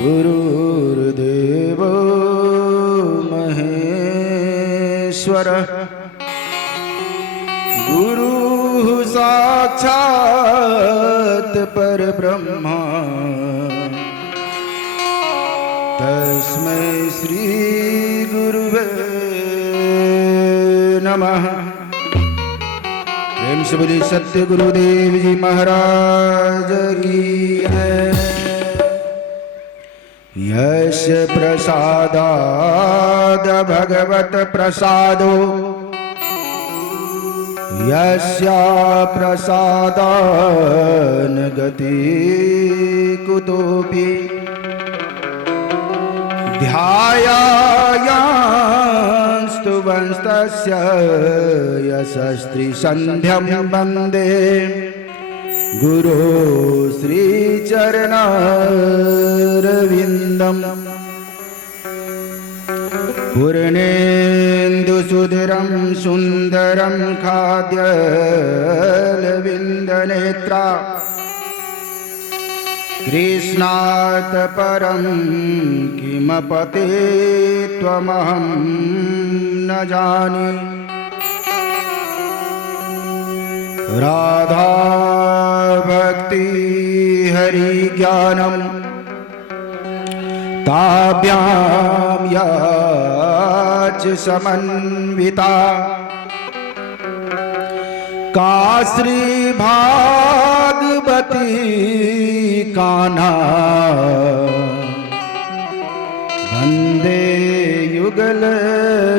गुरुर्देवो महेश्वरः गुरुः साक्षात् परब्रह्म तस्मै श्री गुरुवे नमः। प्रेम से बोलिए सत्य गुरुदेव जी महाराज की जय। यश प्रसादाद भगवत प्रसादो यस्या प्रसादान गति कुतोपि ध्यायायांस्तु वंस्तस्य यशस्त्रिसन्ध्यं वन्दे गुरो श्रीचरणारविन्दम्। पूर्णेन्दुसुधरं सुन्दरं खाद्यलविन्दनेत्रा कृष्णात् परं किमपि त्वमहं न जाने। राधा भक्ति हरि ज्ञानम ताभ्यां याच समन्विता का श्री भागवती कान्हा वंदे युगल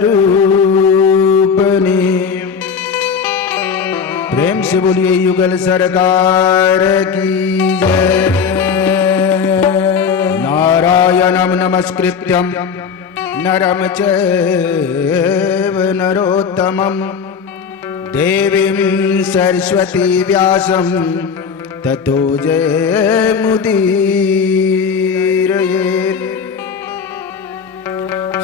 रूपनी। प्रेम से बोलिए युगल सरकार की जय। नारायणं नमस्कृत्यं नरं चैव नरोत्तमं देवीं सरस्वती व्यासं ततो जयमुदीरयेत्।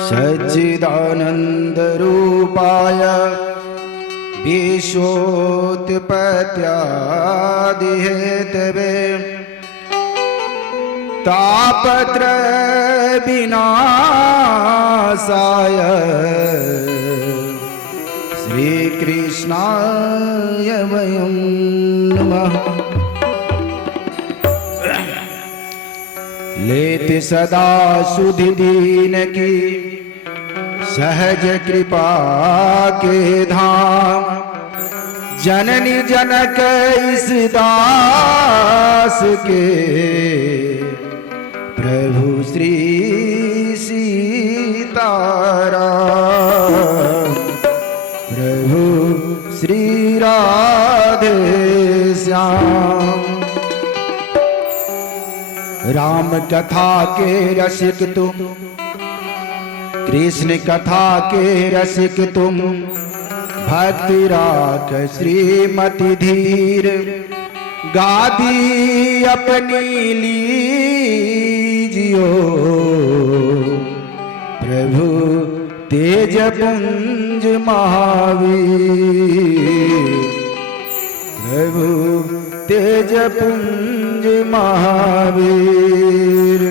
सच्चिदानन्दरूपाय विश्वोत्पत्त्यादिहेतवे तापत्रय विनाशाय श्रीकृष्णाय वयं नमः। लेति सदा सुधि दीन की सहज कृपा के धाम जननी जनक इस दास के प्रभु श्री सीताराम प्रभु श्री राधे श्याम। राम कथा के रसिक तुम कृष्ण कथा के रसिक तुम भक्ति राख श्रीमति धीर गादी अपनी लीजियो प्रभु तेज पुंज महावीर प्रभु तेज पुंज महावीर।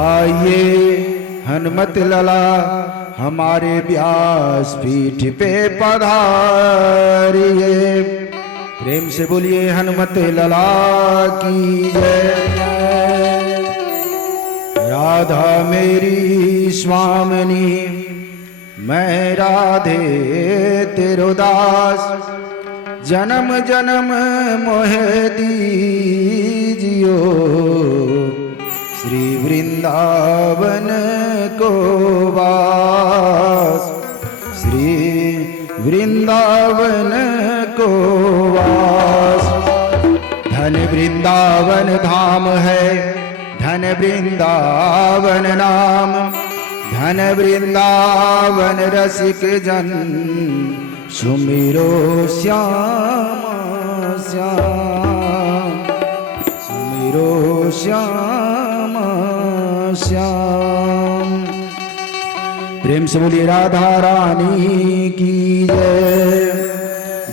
आइए हनुमत लला हमारे व्यास पीठ पे पधारिए। प्रेम से बोलिए हनुमत लला की जय। राधा मेरी स्वामिनी मैं राधे तेरो दास जन्म जन्म मोहे दीजियो श्री वृंदावन को वास श्री वृंदावन को वास। धन वृंदावन धाम है धन वृंदावन नाम धन वृंदावन रसिक जन सुमिरो श्याम श्याम सुमिरो श्याम श्याम। प्रेम से बोलिए राधा रानी की जय।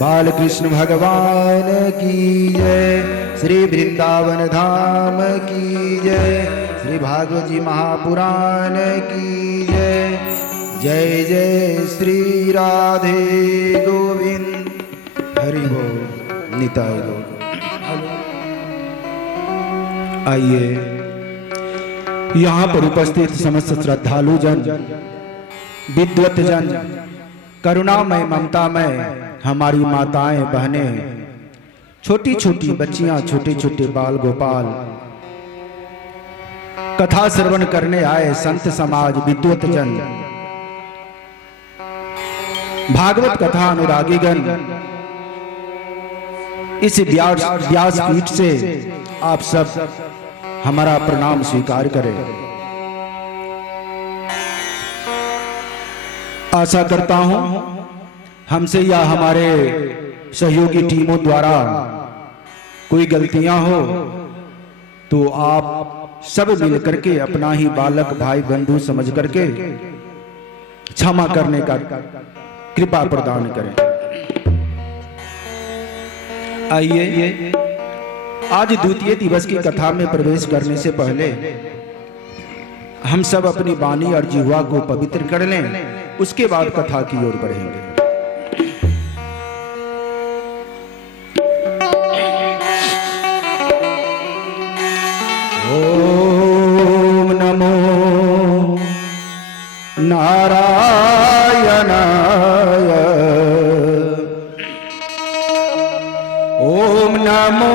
बाल कृष्ण भगवान की जय। श्री वृंदावन धाम की जय। श्री भागवत जी महापुराण की जय। जय जय श्री राधे गोविंद। हरि बोल निताय गौर। आइए यहाँ पर उपस्थित समस्त श्रद्धालु जन, विद्वत जन, करुणामय ममतामय हमारी माताएं बहनें, छोटी छोटी बच्चियां, छोटे छोटे बाल गोपाल, कथा श्रवण करने आए संत समाज, विद्वत जन, भागवत कथा अनुरागीगण, इस व्यासपीठ से आप सब हमारा प्रणाम स्वीकार करें। आशा करता हूं हमसे या हमारे सहयोगी टीमों द्वारा कोई गलतियां हो तो आप सब मिलकर के अपना ही बालक भाई बंधु समझ करके क्षमा करने का कृपा प्रदान करें। आइए आज द्वितीय दिवस की कथा में प्रवेश करने से पहले हम सब अपनी वाणी और जिह्वा को पवित्र कर लें, उसके बाद कथा की ओर बढ़ेंगे। ओम नमो नारायणाय। ओम नमो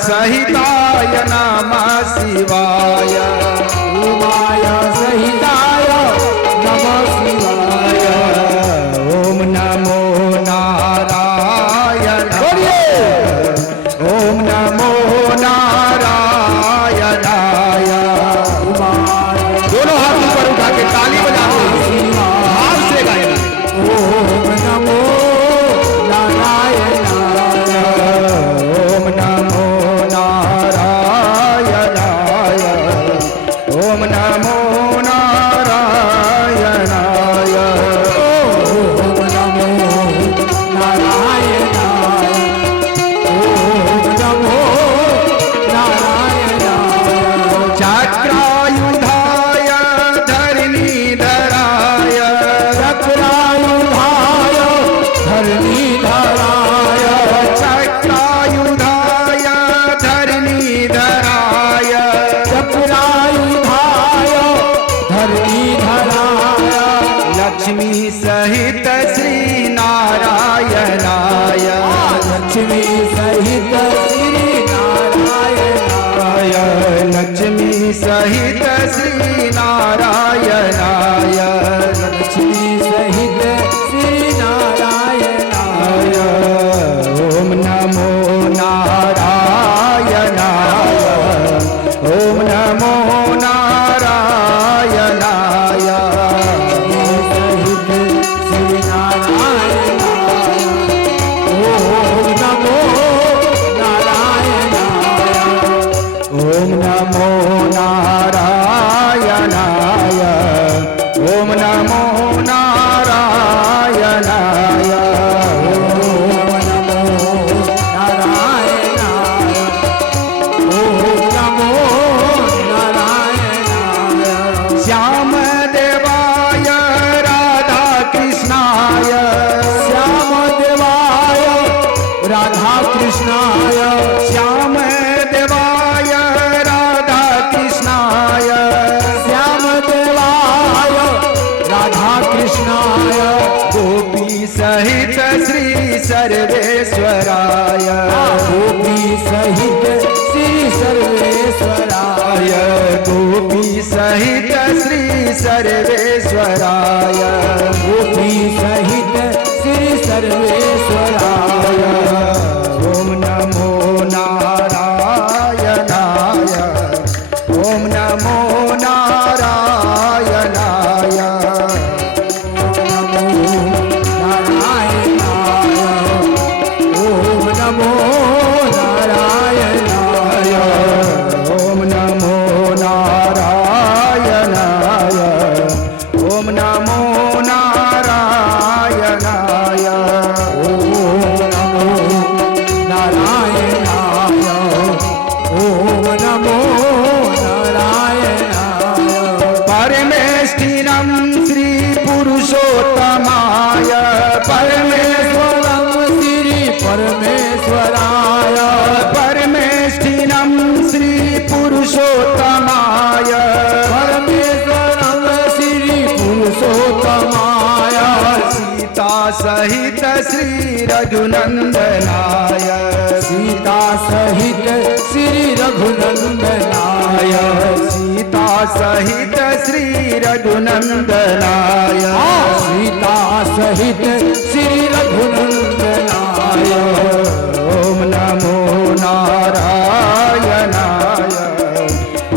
सहिताय नमः शिवाय। उमाय सहिताय नमः शिवाय। ओम नमो नारायण। ओम नमो नारायणाय। दोनों हाथ ऊपर उठा के ताली बजाते भाव से गाएं। ओम नमो नारायणाय। ओम नमो नारायणाय। सहित श्री सर्वेश्वराय गोपी सहित श्री सर्वेश्वराय गोपी सहित श्री सर्वेश्वराय गोपी सहित श्री सर्वेश्वराय ओम नमो नारायणाय ओम नमो नारायणाय ओम नमो नारायणाय ओम नमो नारायणाय ओम नमो नारायणाय ओम नमो नारायणाय ओम नमो नारायणाय परमेष्ठिनं श्री पुरुषोत्तमाय परमेश्वरं श्री परमेश्वराय परमेष्ठिनं श्री पुरुषोत्तमाय परमेश्वरं श्री पुरुषोत्तमाय सीता सहित श्री रघुनंदनाय सीता सहित श्री रघुनंदनाय सीता सहित श्री रघुनंदनाय सीता सहित श्री रघुनंदनाय ओम नमो नारायणाय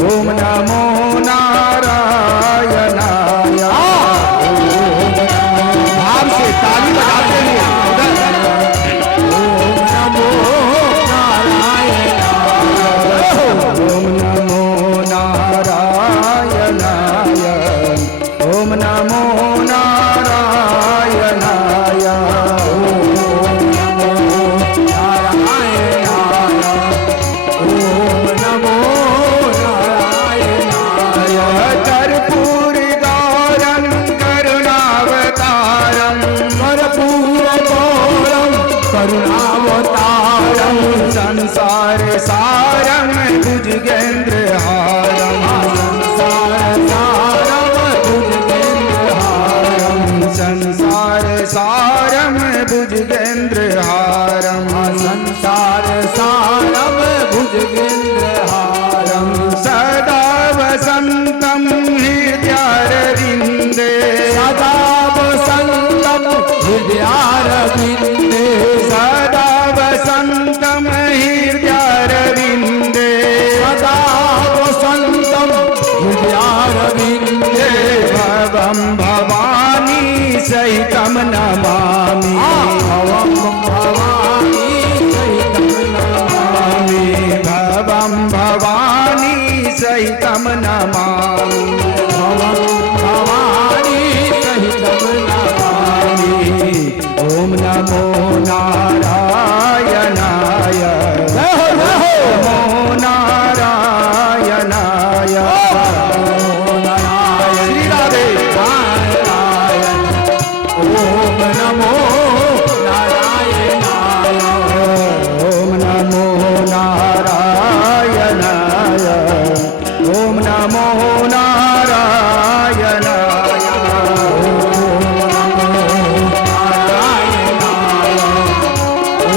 ओम नमो नारायणाय भाव से ताली बजाते हुए ओम नमो नारायणाय ओम नमो नारायणाय ओम नमो नारायणाय ओम नमो नारायणाय कर्पूर गौरं करुणावतारं कर्पूर गौरं करुणावतारं संसार सारं भुजगेन्द्रहारं संसार सारं संसार सारं भुजगेन्द्रहारं संसार सारं भुजगेन्द्रहारं सदा वसन्तं हृदयारविन्दे सदा वसन्तं हृदयारविन्दे सदा वसन्तं हृदयारविन्दे सदा वसन्तं हृदयारविन्दे भवं भवानी सहितं नमामि भवं भवानी सहितं नमामि भवं भवानी सहितं नमामि भवं भवानी सहितं नमामि ओम नमो नारायणाय नमो नारायणाय श्री राधे ओम नमो नारायणाय ओम नमो नारायणाय ओम नमो नारायणाय ओम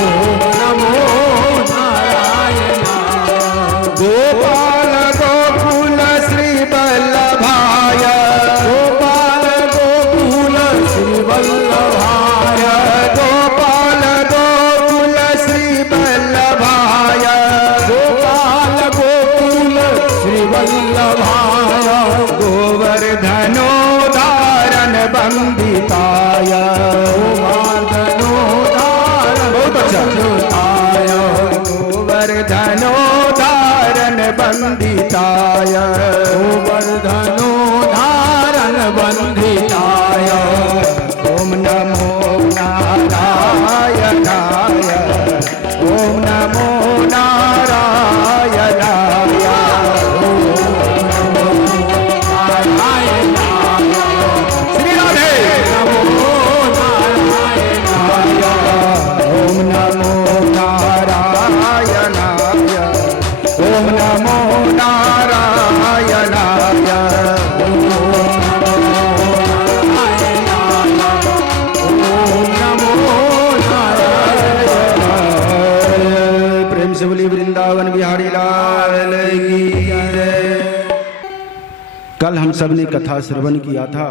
कल हम सब ने कथा श्रवण किया था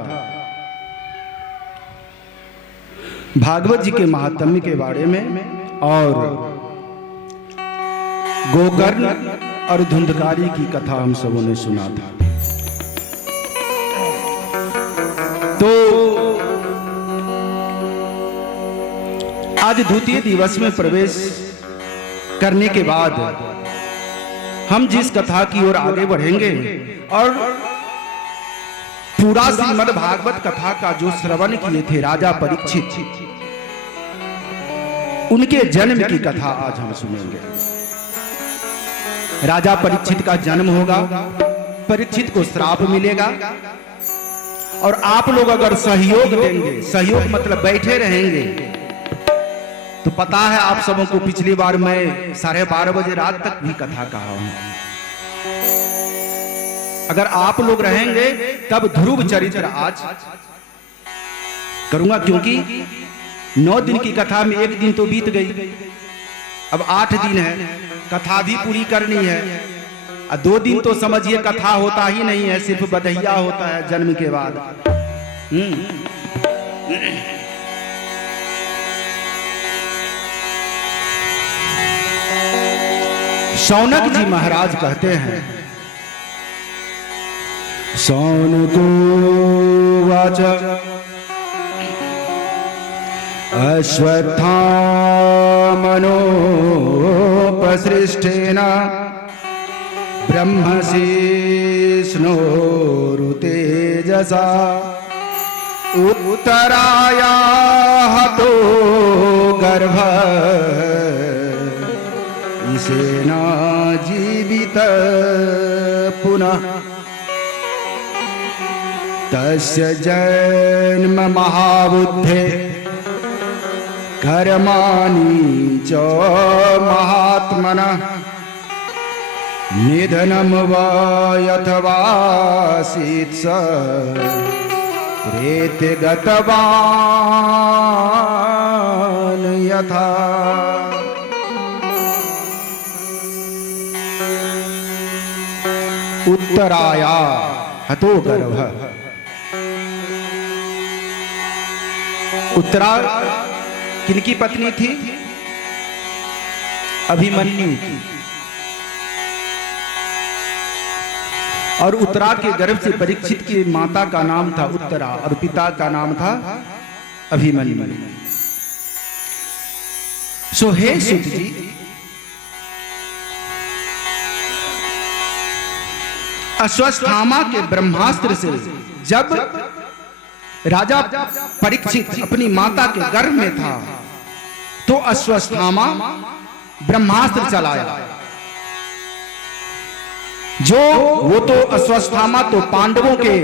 भागवत जी के महात्म्य के बारे में और गोकर्ण और धुंधकारी की कथा हम सबों ने सुना था। तो आज द्वितीय दिवस में प्रवेश करने के बाद हम जिस कथा की ओर आगे बढ़ेंगे और पूरा श्रीमद् भागवत कथा का जो श्रवण किए थे राजा परीक्षित, उनके जन्म की कथा आज हम सुनेंगे। राजा परीक्षित का जन्म होगा, परीक्षित को श्राप मिलेगा और आप लोग अगर सहयोग देंगे, सहयोग मतलब बैठे रहेंगे, तो पता है आप सबों को पिछली बार मैं 12:30 बजे रात तक भी कथा कहा हूं। अगर आप लोग रहेंगे तब ध्रुव चरित्र आज करूंगा, क्योंकि 9 दिन की कथा में 1 दिन तो बीत गई, अब 8 दिन है, कथा भी पूरी करनी है। 2 दिन तो समझिए कथा होता ही नहीं है, सिर्फ बधैया होता है जन्म के बाद। शौनक जी महाराज कहते हैं, शौनको वाच अश्वत्थामनोपसृष्टेन ब्रह्मशिष्णोरुतेजसा उत्तराया हतो गर्भ सेना जीवित पुनः तस्य जन्म महाबुद्धे कर्माणि च महात्मनः निधनं वा यथवासीत् स प्रेते गतवान् यथा। उत्तराया हतो गर्भ। उत्तरा किनकी पत्नी थी? अभिमन्यु की। और उत्तरा के गर्भ से परीक्षित की माता का नाम था उत्तरा और पिता का नाम था अभिमन्यु। सो हे सुत जी, अश्वत्थामा के ब्रह्मास्त्र से जब राजा परीक्षित अपनी माता के गर्भ में था तो अश्वत्थामा ब्रह्मास्त्र चलाया। जो वो तो अश्वत्थामा तो पांडवों के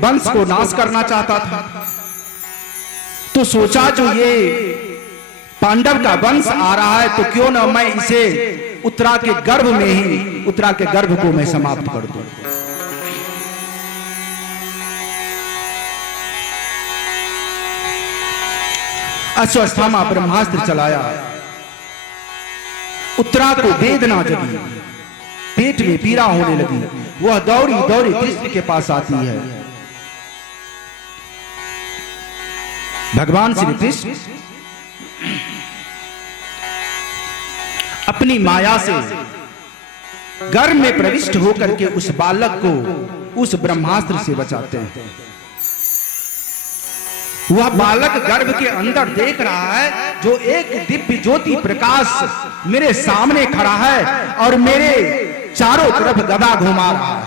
वंश को नाश करना चाहता था, तो सोचा जो ये पांडव का वंश आ रहा है तो क्यों ना मैं इसे उत्तरा के गर्भ में ही, उत्तरा के गर्भ को मैं समाप्त कर दूं। अश्वत्थामा ब्रह्मास्त्र चलाया। उत्तरा को वेदना जगी, पेट में पीड़ा होने लगी। वह दौड़ी दौड़ी कृष्ण के पास आती है। भगवान श्री कृष्ण अपनी माया से गर्भ में प्रविष्ट होकर के उस बालक को उस ब्रह्मास्त्र से बचाते हैं। वह बालक गर्भ के अंदर देख रहा है जो एक दिव्य ज्योति प्रकाश मेरे सामने खड़ा है और मेरे चारों तरफ गदा घुमा रहा है।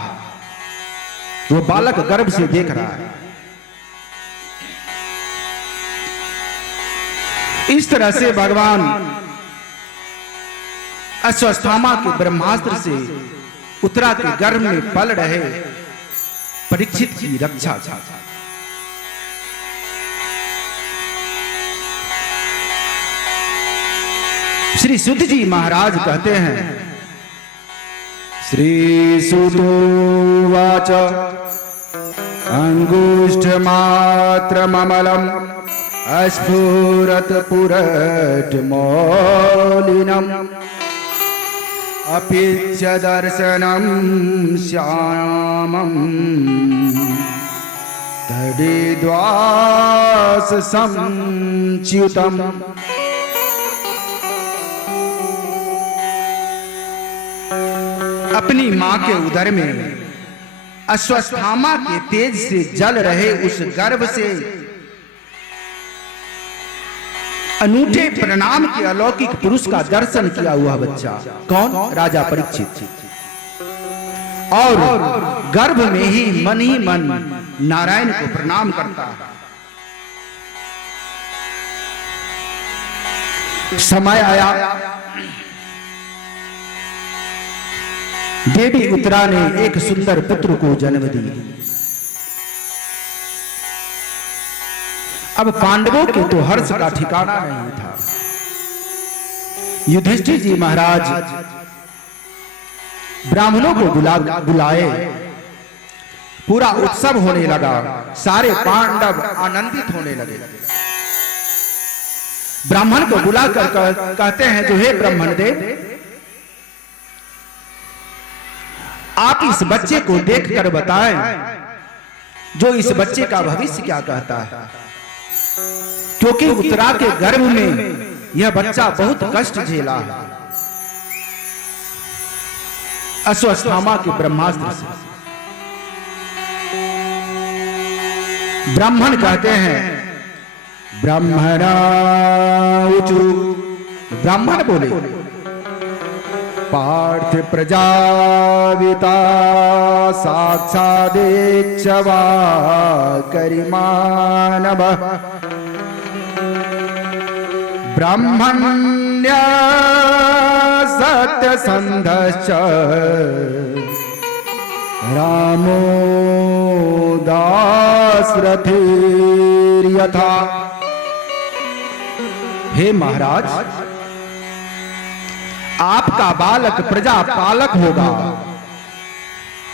वो बालक गर्भ से देख रहा है। इस तरह से भगवान अश्वत्थामा के ब्रह्मास्त्र से उत्तरा के गर्भ में पल रहे परीक्षित की रक्षा था। श्री सुत जी महाराज कहते हैं, श्री सुतोवाच अंगुष्ठमात्रममलम् अस्फुरत् पुरट् मौलिनम् अपिच दर्शनं श्यामं तडिद्वास संच्युतम्। अपनी मां के उदर में अश्वत्थामा के तेज से जल रहे उस गर्भ से अनूठे प्रणाम के अलौकिक पुरुष का दर्शन किया हुआ बच्चा कौन? राजा परीक्षित। और गर्भ में ही मन नारायण को प्रणाम करता है। समय आया, देवी उत्तरा ने एक सुंदर पुत्र को जन्म दी। अब पांडवों के तो हर्ष का ठिकाना नहीं था। युधिष्ठिर जी महाराज ब्राह्मणों को बुलाए, पूरा उत्सव होने लगा, सारे पांडव आनंदित होने लगे। ब्राह्मण को बुलाकर कहते हैं, जो हे ब्राह्मण देव, आप इस बच्चे को देखकर बताएं, जो इस बच्चे का भविष्य क्या कहता है, क्योंकि उत्तरा के गर्भ में यह बच्चा बहुत कष्ट झेला है अश्वत्थामा के ब्रह्मास्त्र से। ब्राह्मण कहते हैं, ब्राह्मणाऊचु, ब्राह्मण बोले, पार्थ प्रजाविता साक्षादेच्छवा करिमानव ब्राह्मण्य सत्यसन्धश्च रामो दासरथिर्यथा। हे महाराज, आपका बालक प्रजा पालक होगा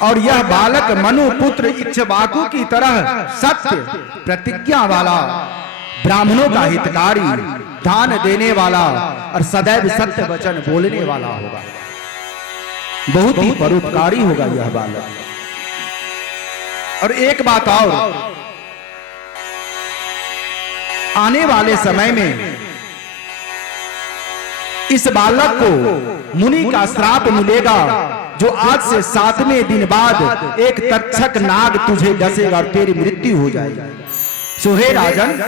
और यह बालक मनु पुत्र इक्ष्वाकु की तरह सत्य प्रतिज्ञा वाला, ब्राह्मणों का हितकारी, दान देने वाला और सदैव सत्य वचन बोलने वाला होगा। बहुत ही परोपकारी होगा यह बालक। और एक बात और, आने वाले समय में इस बालक को मुनि का श्राप मिलेगा, जो आज से 7वें दिन बाद एक तक्षक नाग तुझे डसेगा और तेरी मृत्यु हो जाएगी। सो हे राजन,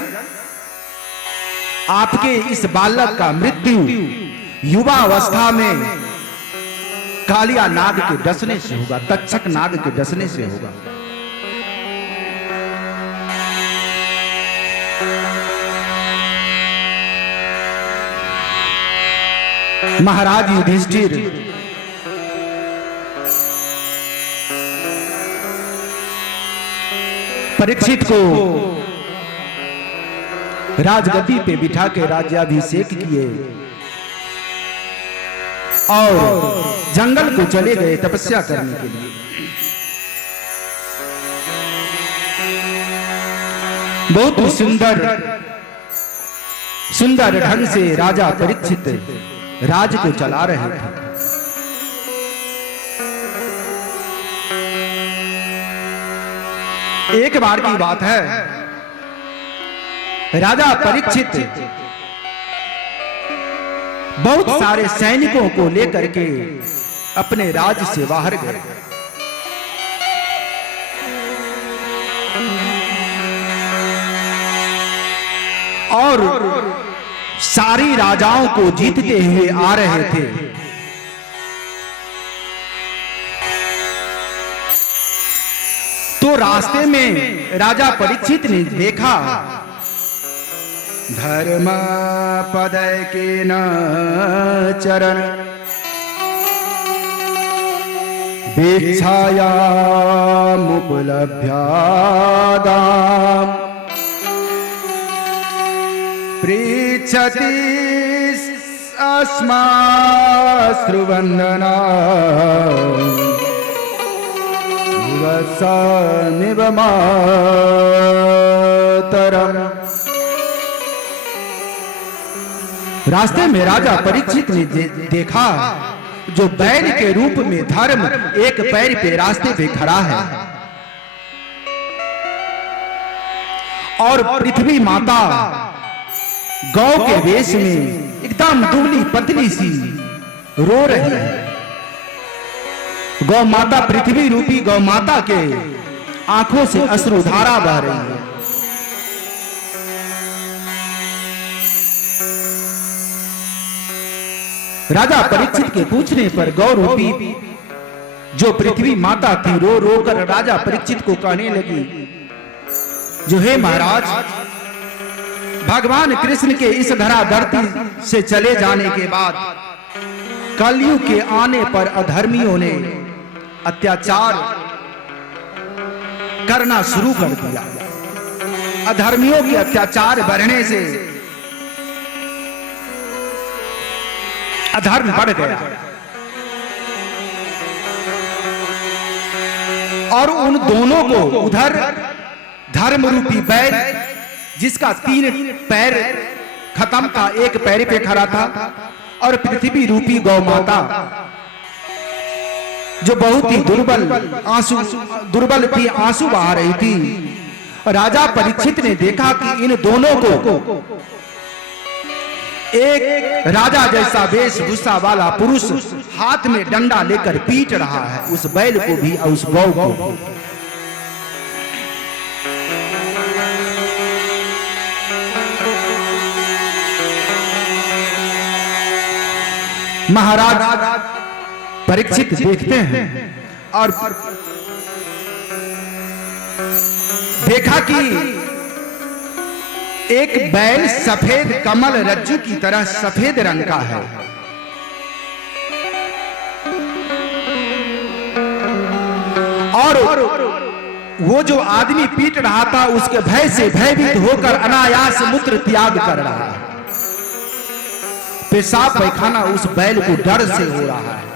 आपके इस बालक का मृत्यु युवा अवस्था में कालिया नाग के डसने से होगा, तक्षक नाग के डसने से होगा। महाराज युधिष्ठिर परीक्षित को राजगद्दी पे बिठा के राज्याभिषेक किए और जंगल को चले गए तपस्या करने के लिए। बहुत सुंदर सुंदर ढंग से राजा परीक्षित राज को चला रहे थे। एक बार की बात है, राजा परीक्षित बहुत सारे सैनिकों को लेकर के अपने राज्य से बाहर गए। और सारी राजाओं को जीतते हुए आ रहे थे। तो रास्ते में राजा परीक्षित ने देखा, धर्म पद के न चरण भिक्षायामुपलभ्यादाम पृच्छति अस्माश्रुवन्दना वत्समिव मातरम्। रास्ते में राजा परीक्षित ने देखा जो बैल के रूप में धर्म एक पैर पे रास्ते पे खड़ा है और पृथ्वी माता गौ के वेश में एकदम दुबली पतली सी रो रही है। गौ माता, पृथ्वी रूपी गौ माता के आंखों से अश्रुधारा बह रही है। राजा परीक्षित के पूछने पर गौ रूपी जो पृथ्वी माता थी रो रो कर राजा परीक्षित को कहने लगी, जो हे महाराज, भगवान कृष्ण के इस धरा धरती से चले जाने के बाद कलयुग के आने पर अधर्मियों ने अत्याचार करना शुरू कर दिया। अधर्मियों के अत्याचार बढ़ने से अधर्म बढ़ गया और उन दोनों को, उधर धर्म रूपी बैल जिसका 3 पैर खत्म था, एक पैर पे खड़ा था, और पृथ्वी रूपी गौ माता जो बहुत ही दुर्बल थी, आंसू बहा रही थी। राजा परीक्षित ने देखा कि इन दोनों को एक राजा जैसा वेशभूषा वाला पुरुष हाथ में डंडा लेकर पीट रहा है, उस बैल को भी और उस गौ को भी। महाराज परीक्षित देखते हैं और देखा कि एक बैल सफेद कमल रज्जु की तरह सफेद रंग का है और वो जो आदमी पीट रहा था उसके भय से भयभीत होकर अनायास मूत्र त्याग कर रहा है। पेशाब पैखाना उस बैल को डर से हो रहा है।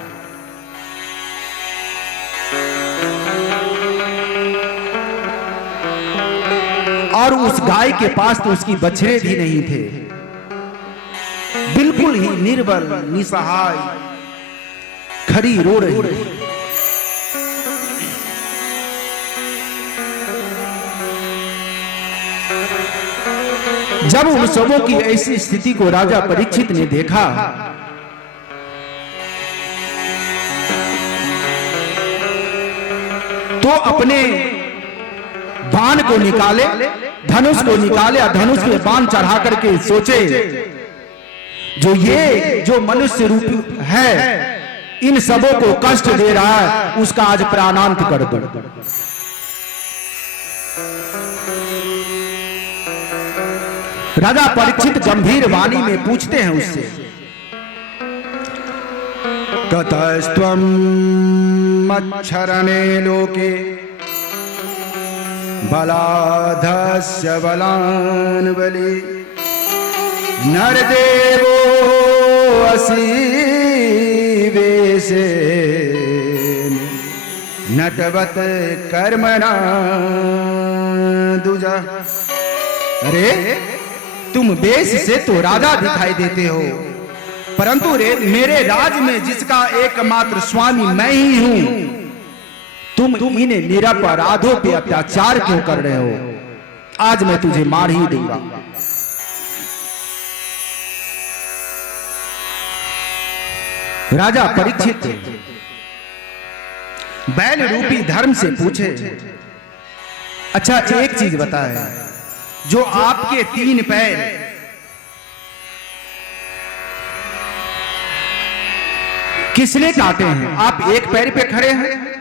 और उस गाय के पास तो उसकी बछड़े भी नहीं थे, बिल्कुल ही निर्बल निसहाय खड़ी रो रही है। जब उन सबों की ऐसी स्थिति को राजा परीक्षित ने देखा तो अपने बाण को निकाले, धनुष को निकाले और धनुष में बाण चढ़ा करके सोचे, जो मनुष्य रूप है इन सबों को कष्ट दे रहा है, उसका आज प्राणांत कर दो। राजा परीक्षित गंभीर वाणी में पूछते हैं उससे, ततस्त्वं मच्छरणे लोके बलाधस्य बलान् बलि नरदेवो असि वेशे नटवत कर्मणा दुजा। अरे तुम वेश से तो राजा दिखाई देते हो, परंतु मेरे राज में जिसका एकमात्र स्वामी मैं ही हूं, तुम इन निरपराधों पे अत्याचार क्यों कर रहे हो? आज मैं तुझे मार ही दूंगा। राजा परीक्षित बैल रूपी धर्म से पूछे, अच्छा एक चीज बताए, जो आपके 3 पैर किसने काटे हैं? आप एक पैर पे खड़े हैं।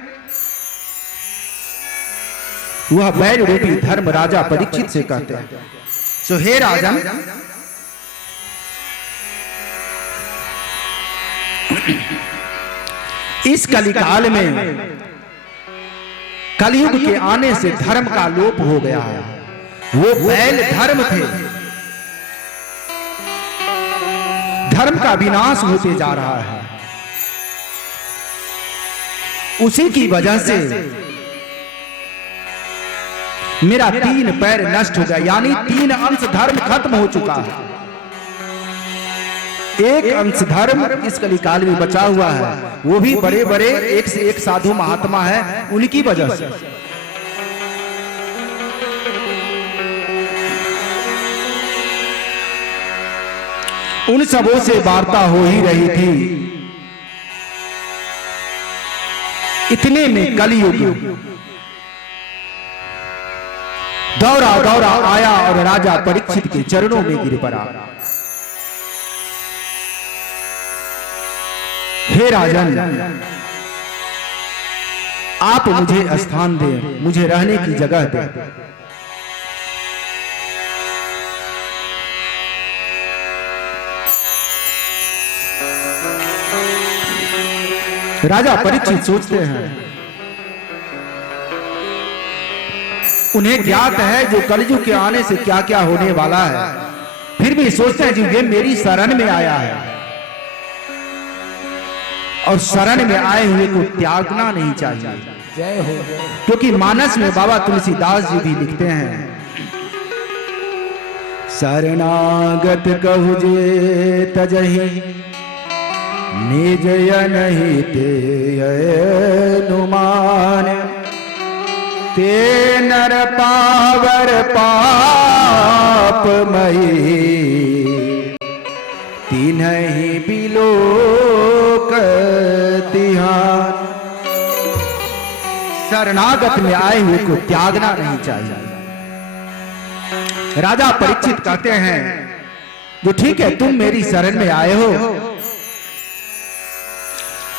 वह बैल रूपी धर्म राजा परीक्षित से कहते हैं, सो हे राजन, इस कलिकाल में कलयुग के आने से धर्म का लोप हो गया है। वो बैल धर्म थे, धर्म का विनाश होते जा रहा है। उसी की वजह से मेरा 3 पैर नष्ट हो गया, यानी 3 अंश धर्म खत्म हो चुका है। एक अंश धर्म इस कलिकाल में बचा हुआ है, वो भी बड़े बड़े एक से एक साधु महात्मा है, उनकी वजह से। उन सबों से वार्ता हो ही रही थी। इतने में कलयुग दौड़ा दौड़ा आया और राजा परीक्षित के चरणों में गिर पड़ा। हे राजन, आप मुझे स्थान दें, मुझे रहने की जगह दें। राजा परीक्षित सोचते हैं, उन्हें ज्ञात है जो कलयुग के आने से क्या क्या होने वाला है, फिर भी सोचते हैं जो ये मेरी शरण में आया है और शरण में आए हुए को त्यागना नहीं चाहिए। जय हो। क्योंकि मानस में बाबा तुलसीदास जी भी लिखते हैं, शरणागत कहु जे तजहि निज नहीं ते अनुमान, ते नर पावर पाप मई तिन्हि बिलोक तिहान। शरणागत में आए हुए को त्यागना नहीं चाहिए। राजा परीक्षित कहते हैं, जो ठीक है तुम मेरी शरण में आए हो,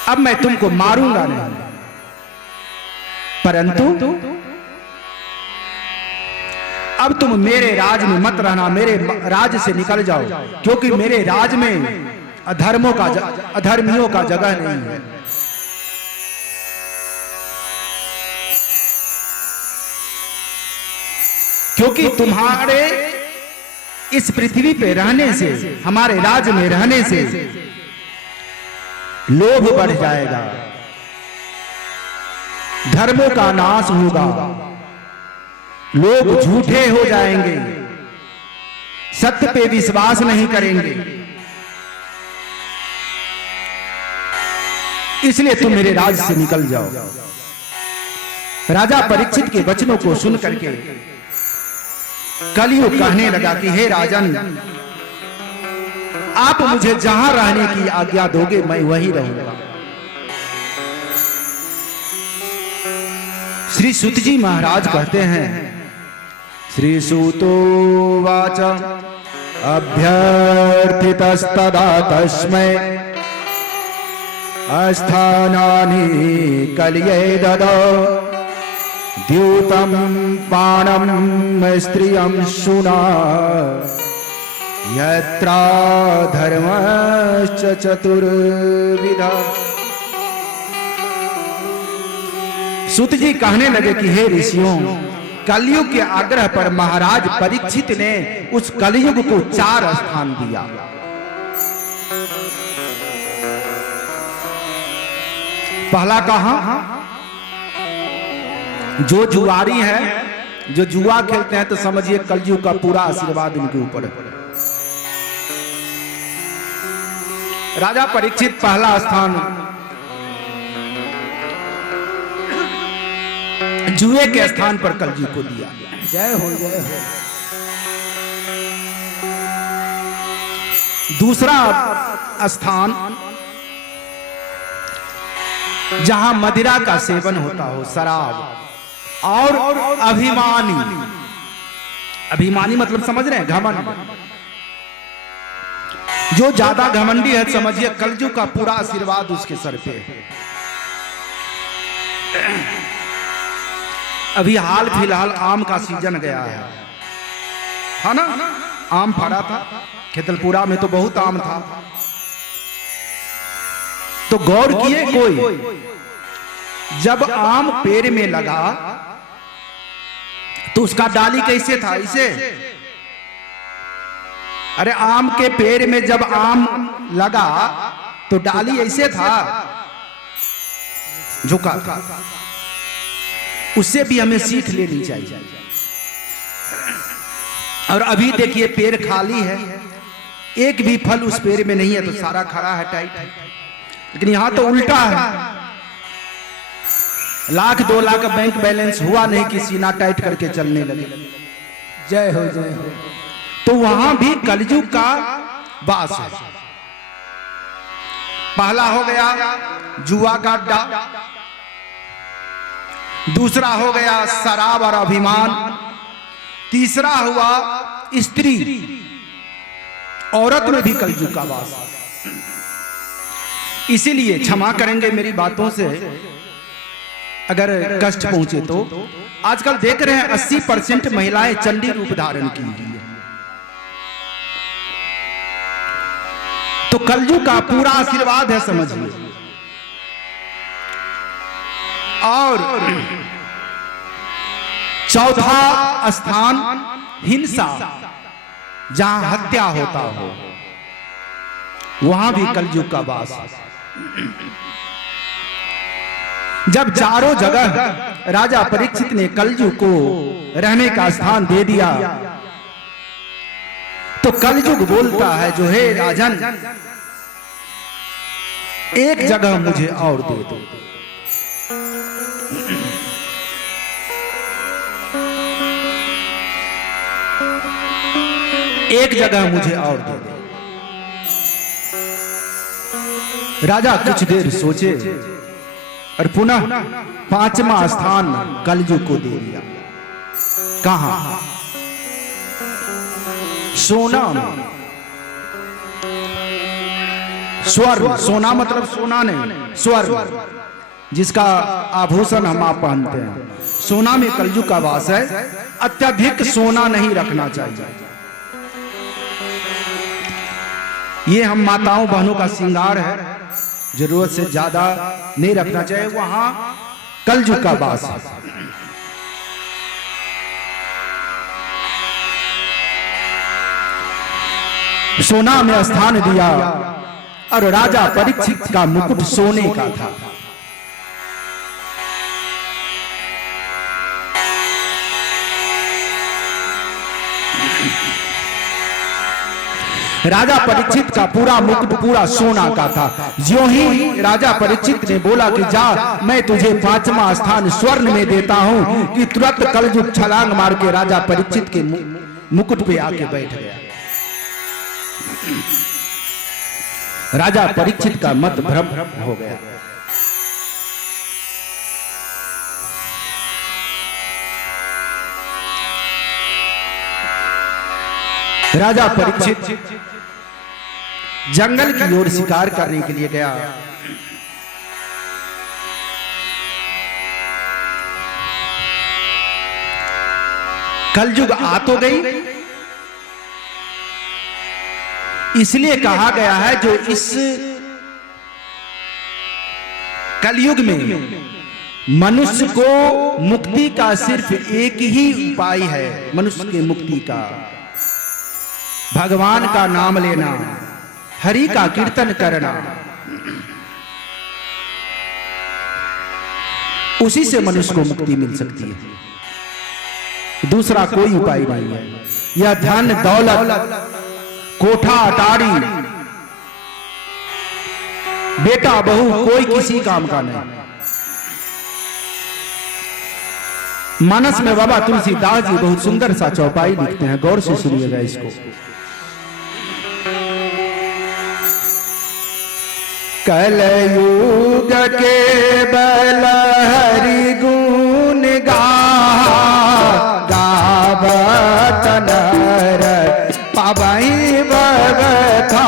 अब मैं तुमको मारूंगा नहीं, परंतु अब तुम मेरे राज में मत रहना, मेरे राज से निकल जाओ, क्योंकि मेरे राज में अधर्मियों का जगह नहीं है। क्योंकि तुम्हारे इस पृथ्वी पे रहने से, हमारे राज में रहने से लोभ बढ़ जाएगा, धर्मों का नाश होगा, लोग झूठे हो जाएंगे, सत्य पे विश्वास नहीं करेंगे, इसलिए तुम मेरे राज से निकल जाओ। राजा परीक्षित के वचनों को सुन करके कलयुग कहने लगा कि हे राजन, आप मुझे जहां रहने की आज्ञा दोगे मैं वहीं रहूंगा। श्री सूत जी महाराज कहते हैं, श्री सूतो वाच अभ्यर्थितस्तदा तस्मै अस्थानानि कलये ददौ द्यूतं पाणं स्त्रियं शुना यत्रा धर्मश्च चतुर्विधा। सूत जी कहने लगे कि हे ऋषियों, कलयुग के आग्रह पर महाराज परीक्षित ने उस कलयुग को 4 स्थान दिया। पहला कहा, जो जुआरी है, जो जुआ खेलते हैं, तो समझिए कलयुग का पूरा आशीर्वाद उनके ऊपर है। राजा परीक्षित पहला स्थान जुए के स्थान पर कलयुग को दिया। जय हो, जय हो। दूसरा स्थान जहां मदिरा का सेवन होता हो, शराब, और अभिमानी, अभिमानी मतलब समझ रहे हैं, घमंड। जो ज्यादा घमंडी है, समझिए कलयुग का पूरा आशीर्वाद उसके सर पे है। अभी हाल फिलहाल आम का सीजन गया है ना? आम फड़ा था खेतलपुरा में, तो बहुत आम था। तो गौर किए कोई, जब आम पेड़ में लगा तो उसका डाली कैसे था? इसे, अरे आम के पेड़ में जब आम लगा तो डाली ऐसे था, झुका था। उससे भी हमें सीख लेनी चाहिए। और अभी देखिए पेड़ खाली है, एक भी फल उस पेड़ में नहीं है तो सारा खड़ा है टाइट है। लेकिन यहां तो उल्टा है, 1,00,000 2 लाख बैंक बैलेंस हुआ नहीं कि सीना टाइट करके चलने लगे। जय हो जय हो। तो वहां भी कलयुग का वास है। पहला हो गया जुआ का अड्डा, दूसरा हो गया शराब और अभिमान, तीसरा हुआ स्त्री, औरत में भी कलयुग का वास है। इसीलिए क्षमा करेंगे मेरी बातों से अगर कष्ट पहुंचे तो। आजकल देख रहे हैं 80% महिलाएं चंडी रूप धारण की हुई है। तो कलयुग का पूरा आशीर्वाद है समझिए। और चौथा स्थान हिंसा, जहां हत्या होता हो, वहां भी कलयुग का वास है। जब चारों जगह राजा परीक्षित ने कलयुग को रहने का स्थान दे दिया तो कलयुग बोलता है जो हे राजन, एक जगह मुझे और दे दो। एक जगह मुझे और दे दो। राजा कुछ देर सोचे और पुनः 5वां स्थान कलयुग को दे दिया। कहां? सोना में। स्वर्ण, सोना मतलब सोना नहीं, स्वर्ण जिसका आभूषण हम आप पहनते हैं, सोना में कलयुग का वास है। अत्यधिक सोना नहीं रखना चाहिए। ये हम माताओं बहनों का श्रृंगार है, जरूरत से ज्यादा नहीं रखना चाहिए। वहां कलयुग का वास है। सोना में स्थान दिया और राजा परीक्षित का मुकुट सोने का था। राजा परीक्षित का पूरा मुकुट पूरा सोना का था। ज्यों ही राजा परीक्षित ने बोला कि जा, मैं तुझे 5वां स्थान स्वर्ण में देता हूं, कि तुरंत कलयुग छलांग मार के राजा परीक्षित के मुकुट पे आके बैठ गया। राजा परीक्षित का मत भ्रम हो गया। राजा परीक्षित जंगल की ओर शिकार करने के लिए गया। कलयुग आ तो गई, इसलिए कहा गया है जो इस कलयुग में मनुष्य को मुक्ति का सिर्फ एक ही उपाय है, मनुष्य की मुक्ति का भगवान का नाम लेना, हरि का कीर्तन करना। उसी से मनुष्य को मुक्ति मिल सकती है, दूसरा कोई उपाय नहीं है। यह धन दौलत, कोठा अटारी, बेटा बहू कोई किसी काम का नहीं। मानस में बाबा तुलसीदास जी बहुत सुंदर सा चौपाई लिखते हैं, गौर से सुनिएगा इसको। कलयुग के बल हरि गुण गावत नर पावई बवथा।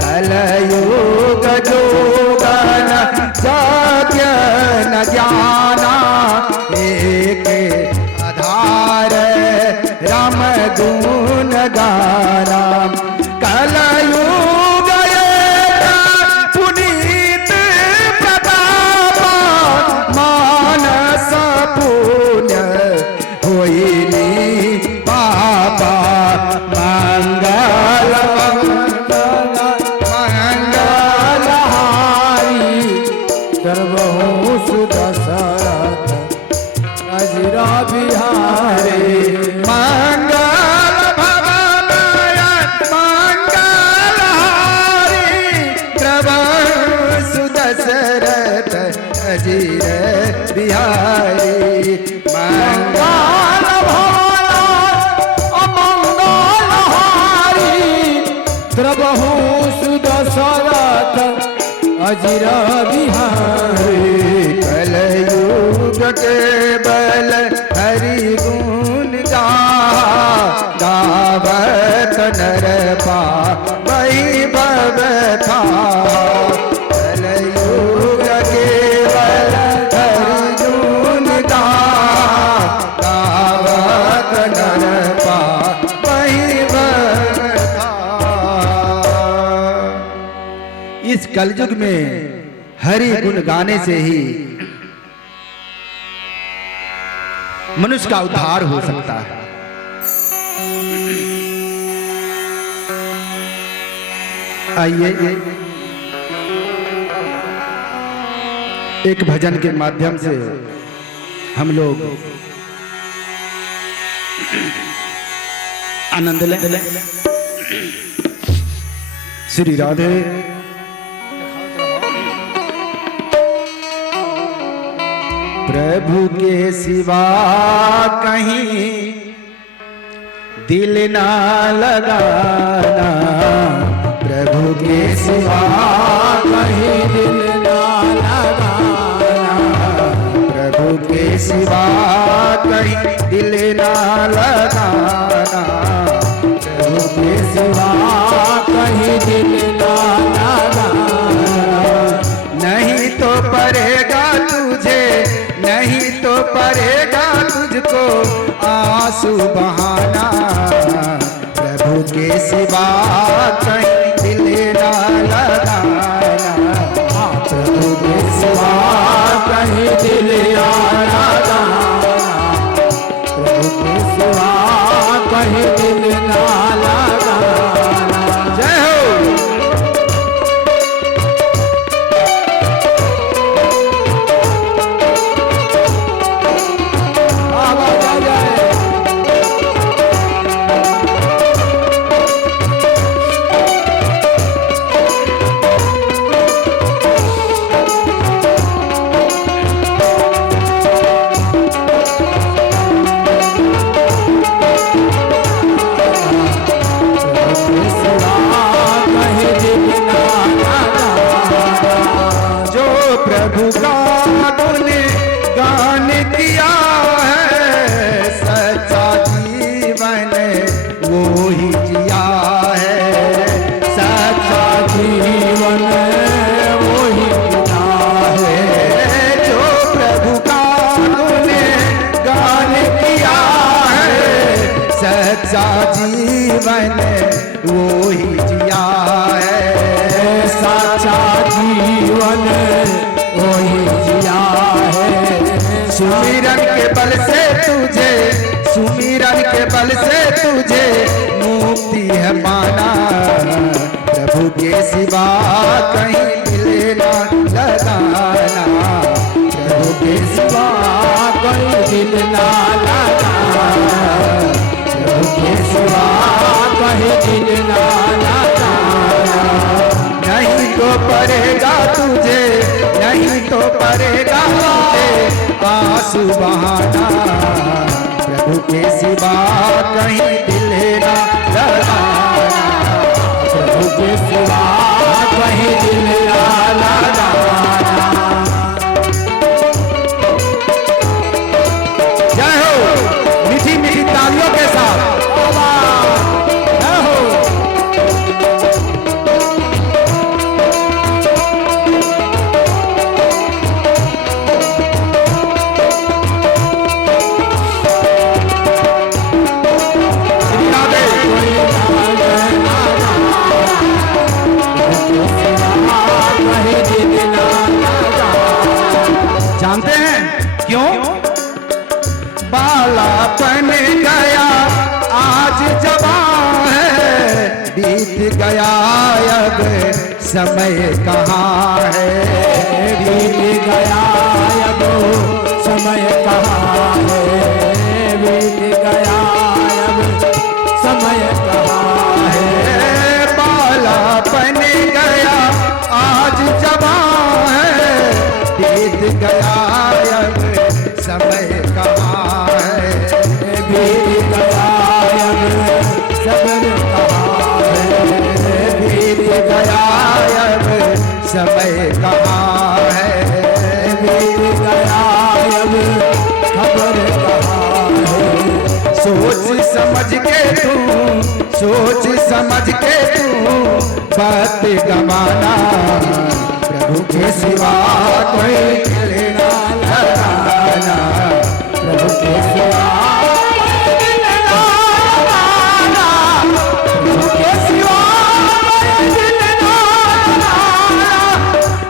कलयुग जोगन सज्ञान ज्ञाना, एक आधार राम गुण गाना। कलयुग सजी रे बिहारी मंगल द्रबहु सुदशरथ अजिर बिहारी कलयुग के बल हरि गुण गावत नर पावई भव था कलयुग के बल हरि गुण गावत नर पावई भव था। इस कलयुग में हरि गुण गाने से ही मनुष्य का उद्धार हो सकता है। आइए एक भजन के माध्यम से हम लोग आनंद लें। श्री राधे प्रभु के सिवा कहीं दिल ना लगाना प्रभु के सिवा कहीं दिल ना लगाना प्रभु के सिवा कहीं दिल ना लगाना प्रभु के सिवा कहीं दिल ना लगाना नहीं तो पड़ेगा तुझे नहीं तो पड़ेगा तुझको आंसू बहाना प्रभु के सिवा कहीं दिल ना लगाना प्रभु के सिवा कहीं दिल ना लगाना प्रभु के सिवा कहीं दिल ना लगाना। जय हो। प्रभु का गुण गान किया है सच्चा जीवन वो ही जिया है सच्चा जीवन वो ही जिया है जो प्रभु का गुण गान किया है सच्चा जीवन वो ही जिया है सच्चा जीवन वही जिया है। सुमिरन के बल से तुझे सुमिरन के बल से तुझे मुक्ति है पाना प्रभु के सिवा कहीं दिल ना लगाना प्रभु के सिवा कहीं दिल ना लगाना प्रभु के सिवा कहीं दिल ना लगाना नहीं तो पड़ेगा तुझे नहीं तो पड़ेगा तुझे आंसू बहाना प्रभु के सिवा कहीं दिल ना लगाना प्रभु के सिवा कहीं दिल ना लगाना। जय हो। मीठी मीठी तालियों के साथ जय हो। जानते हैं क्यों? बालापन गया आज जवान है बीत गया अब समय कहाँ है बीत गया अब समय कहाँ है बीत गया अब समय कहाँ है। बालापन गया आज जवान है बीत गया गया अब समय कहाँ है, बीत गया अब खबर कहाँ है। सोच समझ के तू, सोच समझ के तू बात गवाना, प्रभु के सिवा कोई दिल ना लगाना, प्रभु के सिवा कोई दिल ना लगाना, प्रभु के सिवा कोई दिल ना लगाना।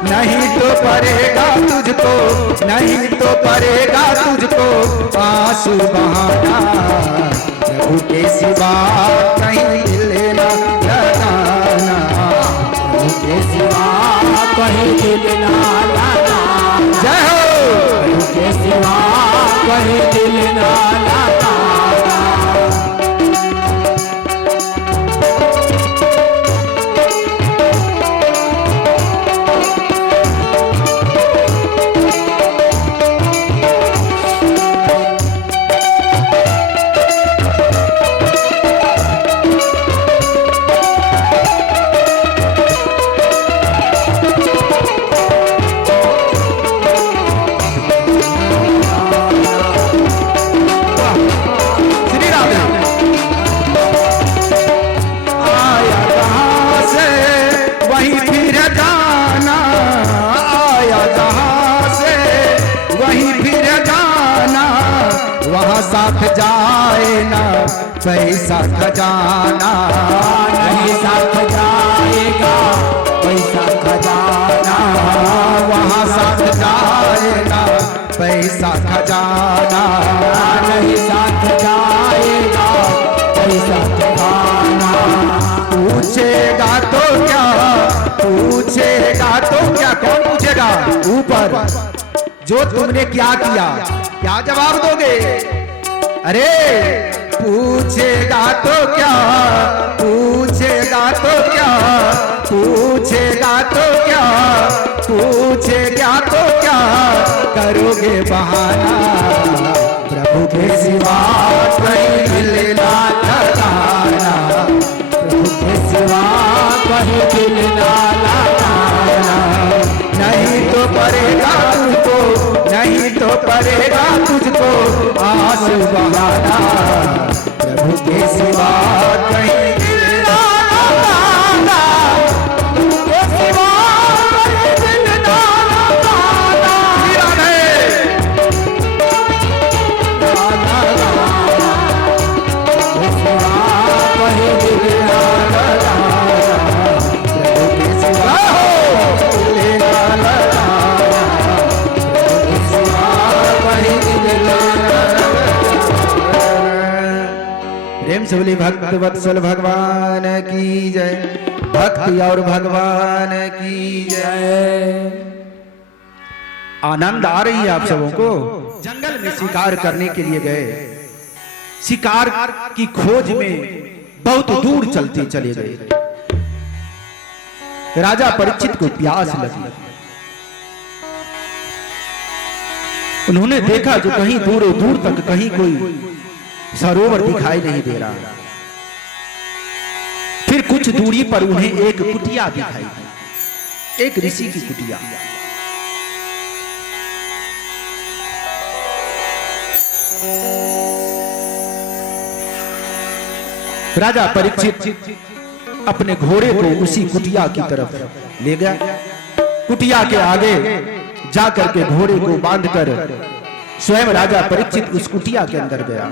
नहीं तो पड़ेगा तुझको, नहीं तो पड़ेगा तुझको आंसू बहाना, प्रभु के सिवा कहीं दिल ना लगाना, प्रभु के सिवा कहीं दिल ना लगाना। जय हो। प्रभु के सिवा कहीं दिल ना लगाना। साथ जाए ना पैसा खजाना, नहीं साथ जाएगा पैसा खजाना। वहाँ साथ जाए ना पैसा खजाना, नहीं साथ जाएगा पैसा खजाना। पूछेगा तो क्या, पूछेगा तो क्या, कौन पूछेगा? ऊपर। जो तुमने क्या किया, क्या जवाब दोगे? अरे पूछेगा तो क्या, पूछेगा तो क्या, पूछेगा तो क्या, पूछेगा तो क्या करोगे बहाना, प्रभु के सिवा कहीं दिल ना लगाना, प्रभु के सिवा कहीं दिल ना लगाना। नहीं तो पड़ेगा तुझको, नहीं तो पड़ेगा तुझको आंसू बहाना, प्रभु के सिवा कहीं दिल ना लगाना, प्रभु के सिवा कहीं दिल ना लगाना। कहीं दिल ना लगाना। प्रभु के सिवा दिल ना लगाना, प्रभु के सिवा कहीं दिल ना लगाना। प्रेम से बोली भक्त वत्सल भगवान की जय, भक्ति और भगवान की जय। आनंद आ रही है आप सबों को? जंगल में शिकार करने के लिए गए, शिकार की खोज में बहुत दूर चलते चले गए। राजा परीक्षित को प्यास लगी। उन्होंने देखा जो कहीं दूर दूर तक कहीं कोई सरोवर दिखाई नहीं दे रहा। फिर कुछ दूरी पर उन्हें एक कुटिया दिखाई दी, एक ऋषि की कुटिया। राजा परीक्षित अपने घोड़े को उसी कुटिया की तरफ ले गया। कुटिया के आगे जाकर के घोड़े को बांधकर स्वयं राजा परीक्षित उस कुटिया के अंदर गया।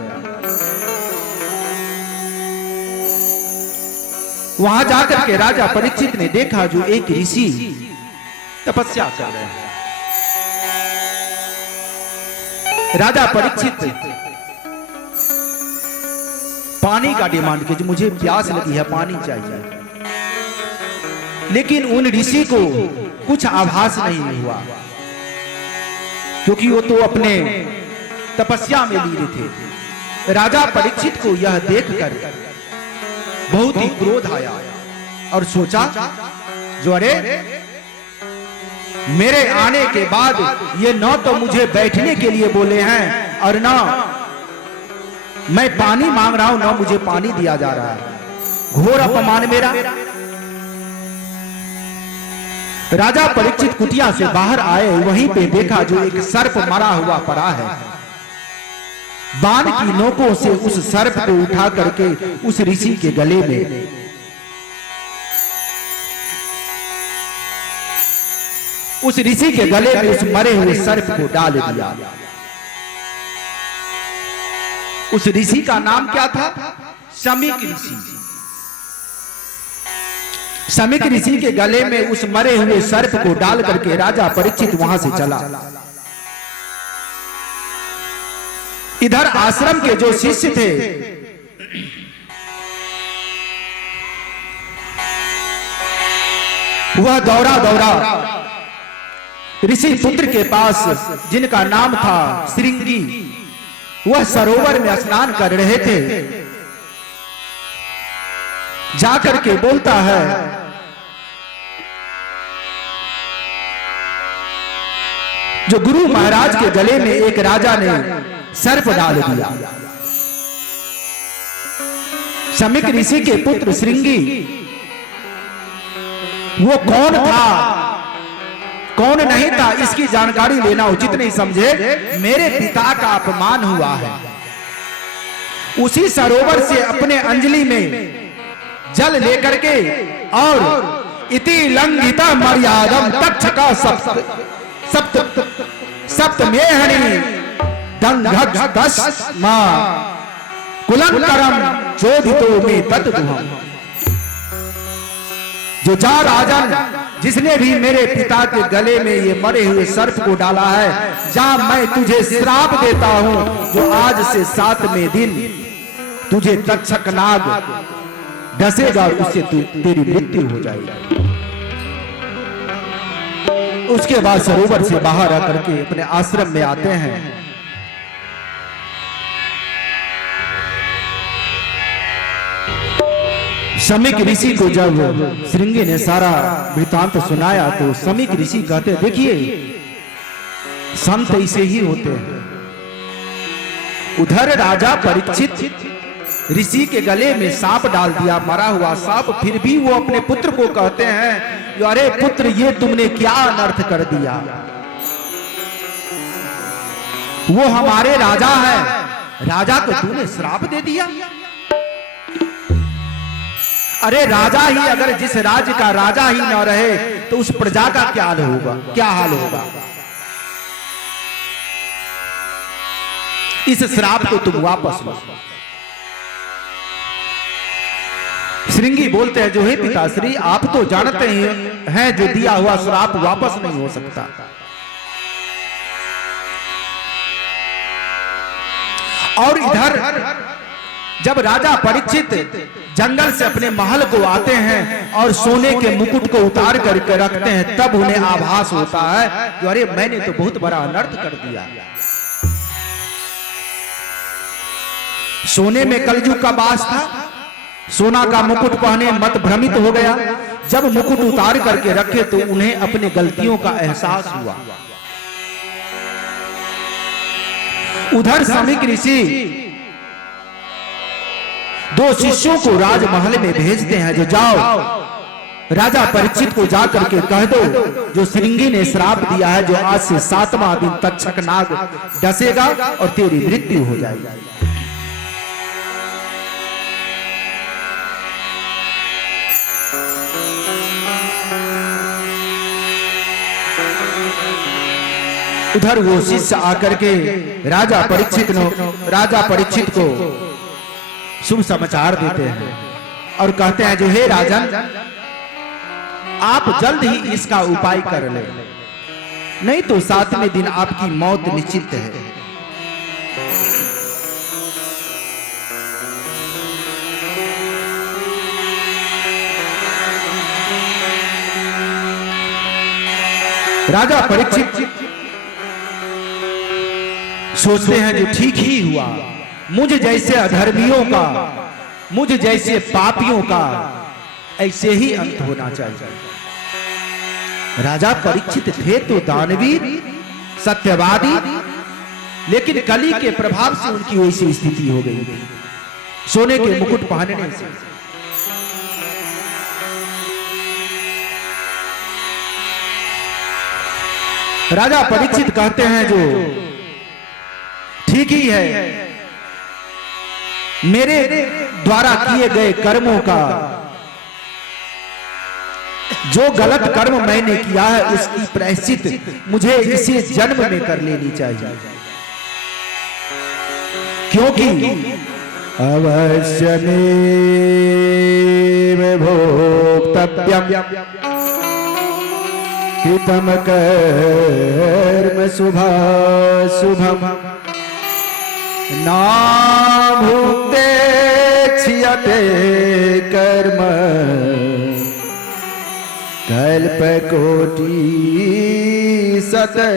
वहां जाकर के राजा परीक्षित ने देखा जो एक ऋषि तपस्या कर रहे हैं। राजा परीक्षित पानी का डिमांड किया, मुझे प्यास लगी है, पानी चाहिए। लेकिन उन ऋषि को कुछ आभास नहीं हुआ, क्योंकि वो तो अपने तपस्या में लीन थे। राजा परीक्षित को यह देखकर बहुत ही क्रोध आया और सोचा जो अरे मेरे आने के बाद ये न तो मुझे बैठने के लिए बोले हैं और न मैं पानी मांग रहा हूं, न मुझे पानी दिया जा रहा है। घोर अपमान मेरा। राजा परीक्षित कुटिया से बाहर आए, वहीं पे देखा जो एक सर्प मरा हुआ पड़ा है। बाण की नोकों से उस सर्प को उठा करके उस ऋषि के गले में उस ऋषि के गले में उस मरे हुए सर्प को डाल दिया। उस ऋषि का नाम क्या था? शमीक ऋषि। शमीक ऋषि के गले में उस मरे हुए सर्प को डाल करके राजा परीक्षित वहां से चला। इधर आश्रम के जो शिष्य थे वह दौड़ा दौड़ा ऋषि पुत्र के पास, जिनका नाम था श्रृंगी, वह सरोवर में स्नान कर रहे थे। जाकर के बोलता है, जो गुरु महाराज के गले में एक राजा ने सर्प डाल दिया। शमीक ऋषि के पुत्र श्रृंगी वो कौन था कौन नहीं था इसकी जानकारी लेना उचित नहीं समझे। मेरे पिता का अपमान हुआ है। उसी सरोवर से अपने अंजलि में जल लेकर के और इति लंघिता मर्यादम तक्षका सप्तमेहणी दंघस्मा कुलंकरम चोदितो में तत्दुहम। जो जा राजन, जिसने भी मेरे पिता के गले में ये मरे हुए सर्प को डाला है, जा मैं तुझे श्राप देता हूं, जो आज से 7वें दिन तुझे तक्षक नाग डसेगा, उससे तेरी मृत्यु हो जाएगी। उसके बाद सरोवर से बाहर आकर के अपने आश्रम में आते हैं। शमीक ऋषि को जब श्रृंगी ने सारा वृतांत सुनाया तो शमीक ऋषि कहते, देखिए संत ऐसे ही होते हैं। उधर राजा परीक्षित ऋषि के गले में सांप डाल दिया, मरा हुआ सांप, फिर भी वो अपने पुत्र को कहते हैं, अरे पुत्र ये तुमने क्या अनर्थ कर दिया, वो हमारे राजा है, राजा को तूने श्राप दे दिया। अरे राजा ही अगर जिस राज्य का राजा ही न रहे तो उस प्रजा का क्या हाल होगा, क्या हाल होगा। इस श्राप को तुम वापस लो। श्रृंगी बोलते हैं, जो है पिताश्री आप तो जानते ही हैं जो दिया हुआ श्राप वापस नहीं हो सकता। और इधर जब राजा परीक्षित जंगल से अपने महल को आते हैं और सोने के मुकुट को उतार करके रखते हैं, तब उन्हें आभास होता है कि अरे मैंने तो बहुत बड़ा अनर्थ कर दिया। सोने में कलयुग का वास था, सोना का मुकुट पहने मत भ्रमित हो गया। जब मुकुट उतार करके रखे तो उन्हें अपने गलतियों का एहसास हुआ। उधर शमीक ऋषि 2 शिष्यों को राजमहल में भेजते हैं, जो जाओ राजा परीक्षित को जाकर के कह दो जो श्रृंगी ने श्राप दिया है, जो आज से 7वां दिन तक्षक नाग डसेगा और तेरी मृत्यु हो जाएगी। उधर वो शिष्य आकर के राजा परीक्षित को शुभ समाचार देते हैं और कहते हैं, जो हे राजन आप जल्द ही इसका उपाय कर ले, नहीं तो 7वें दिन आपकी मौत निश्चित है। राजा परीक्षित सोचते हैं जो ठीक ही हुआ, मुझ जैसे अधर्मियों का, मुझ जैसे पापियों का ऐसे ही अंत होना चाहिए। राजा परीक्षित थे तो दानवीर, सत्यवादी, लेकिन कली के प्रभाव से उनकी वैसी स्थिति हो गई थी, सोने के मुकुट पहनने से। राजा परीक्षित कहते हैं जो ठीक ही है, मेरे द्वारा किए गए कर्मों का जो गलत कर्म मैंने किया है उसकी प्रायश्चित मुझे इसी जन्म में कर लेनी चाहिए, क्योंकि अवश्यमेव भोक्तव्यम् हितम कर्म शुभाशुभम् नाभुक्ते क्षीयते कर्म कल्पकोटि शतैरपि।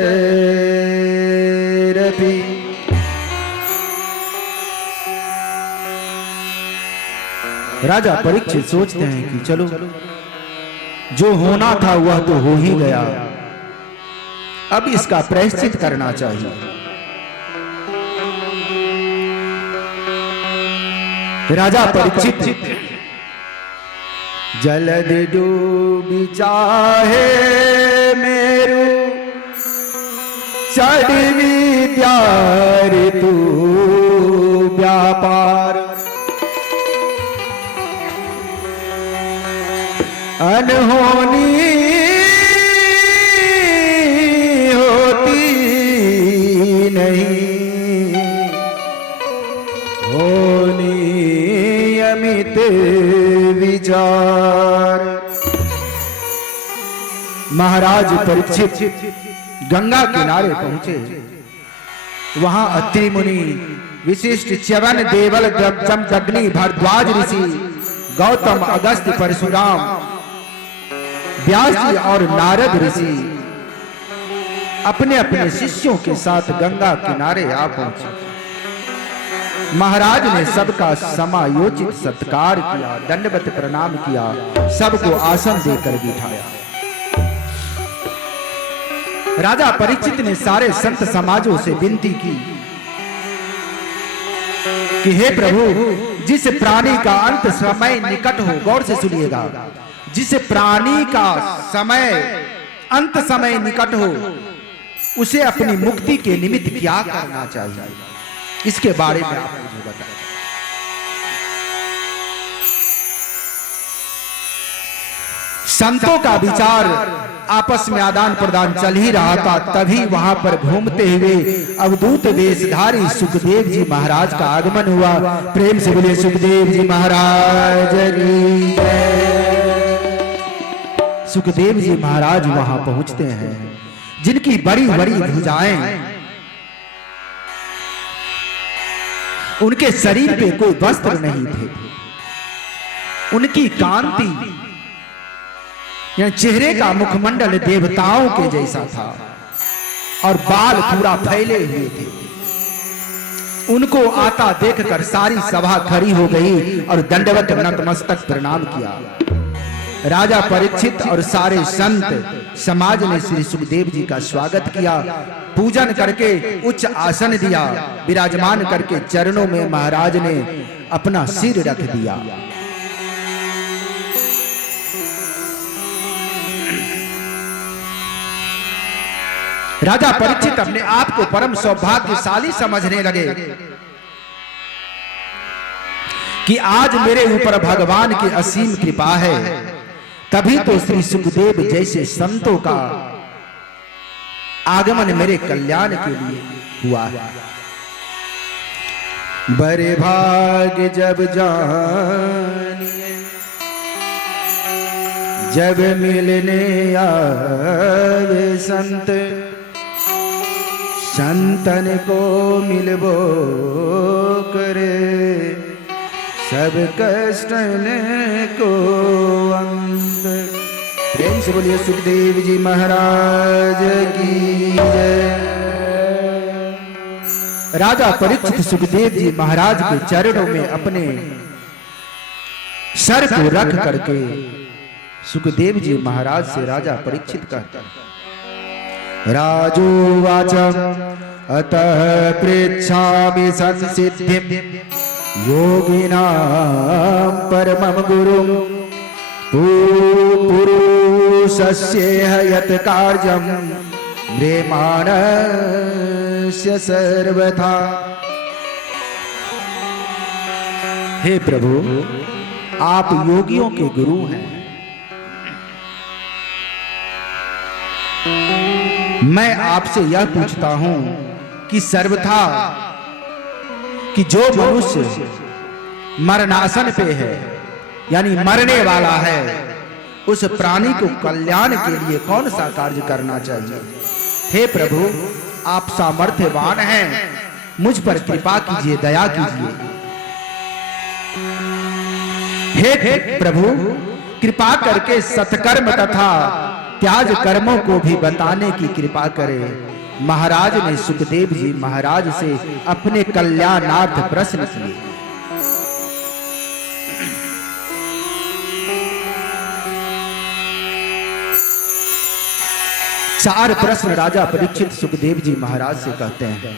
राजा परीक्षित सोचते हैं कि चलो जो होना था वह तो हो ही गया, अब इसका प्रायश्चित करना चाहिए। राजा परीक्षित जलधि डूबी चाहे मेरु चढ़वी प्यार तू व्यापार अनहोनी होती नहीं, होनी अमित विचार। महाराज परीक्षित गंगा किनारे पहुंचे। वहां अत्रि मुनि, विशिष्ट, च्यवन, देवल, जमदग्नि, भारद्वाज ऋषि, गौतम, अगस्त्य, परशुराम, व्यास जी और नारद ऋषि अपने अपने शिष्यों के साथ गंगा किनारे आ पहुंचे। महाराज ने सबका समायोजित सत्कार किया, दंडवत प्रणाम किया, सबको आसन देकर बिठाया। राजा परीक्षित ने सारे संत समाजों से विनती की कि हे प्रभु, जिस प्राणी का अंत समय निकट हो, गौर से सुनिएगा, जिस प्राणी का समय अंत समय निकट हो उसे अपनी मुक्ति के निमित्त क्या करना चाहिए, इसके बारे में आप मुझे बताएं। संतों का विचार आपस में आदान प्रदान चल ही रहा था, तभी वहां पर घूमते हुए अवधूत वेशधारी सुखदेव जी महाराज का आगमन हुआ। प्रेम से बोलिए सुखदेव जी महाराज की जय। सुखदेव जी महाराज वहां पहुंचते हैं, जिनकी बड़ी बड़ी भुजाएं, उनके शरीर पे कोई वस्त्र नहीं थे, उनकी कांति या चेहरे का मुखमंडल देवताओं के जैसा था और बाल पूरा फैले हुए थे। उनको आता देखकर सारी सभा खड़ी हो गई और दंडवत नतमस्तक प्रणाम किया। राजा परीक्षित और सारे संत समाज ने श्री सुखदेव जी का स्वागत किया, पूजन करके उच्च आसन दिया, विराजमान करके चरणों में महाराज ने अपना सिर रख दिया। राजा परीक्षित अपने आप को परम सौभाग्यशाली समझने लगे कि आज मेरे ऊपर भगवान की असीम कृपा है, तभी तो श्री सुखदेव जैसे संतों का आगमन मेरे कल्याण के लिए हुआ है। बड़े भाग्य जब जानिए जब मिलने आवे संत, संतन को मिलबो करे सब कष्टन को अंत। प्रेम से बोलिए सुखदेव जी महाराज की जय। राजा परीक्षित सुखदेव जी महाराज के चरणों में अपने सर को रख करके सुखदेव जी महाराज से राजा परीक्षित कहते हैं, राजोवाच अतः पृच्छामि संसिद्धिं योगिनां परमं गुरुं पुरुषस्य यत् कार्यं म्रियमाणस्य सर्वथा। हे प्रभु, आप योगियों के गुरु हैं। मैं आपसे यह पूछता हूं कि सर्वथा कि जो मनुष्य मरणासन पे है, यानी मरने वाला है, उस प्राणी को कल्याण के लिए कौन सा कार्य करना चाहिए? हे प्रभु, आप सामर्थ्यवान हैं, मुझ पर कृपा कीजिए, दया कीजिए। हे प्रभु, कृपा करके सत्कर्म तथा त्याज कर्मों को भी बताने की कृपा करें। महाराज ने सुखदेव जी महाराज से अपने कल्याणार्थ प्रश्न किए। चार प्रश्न राजा परीक्षित सुखदेव जी महाराज से कहते हैं।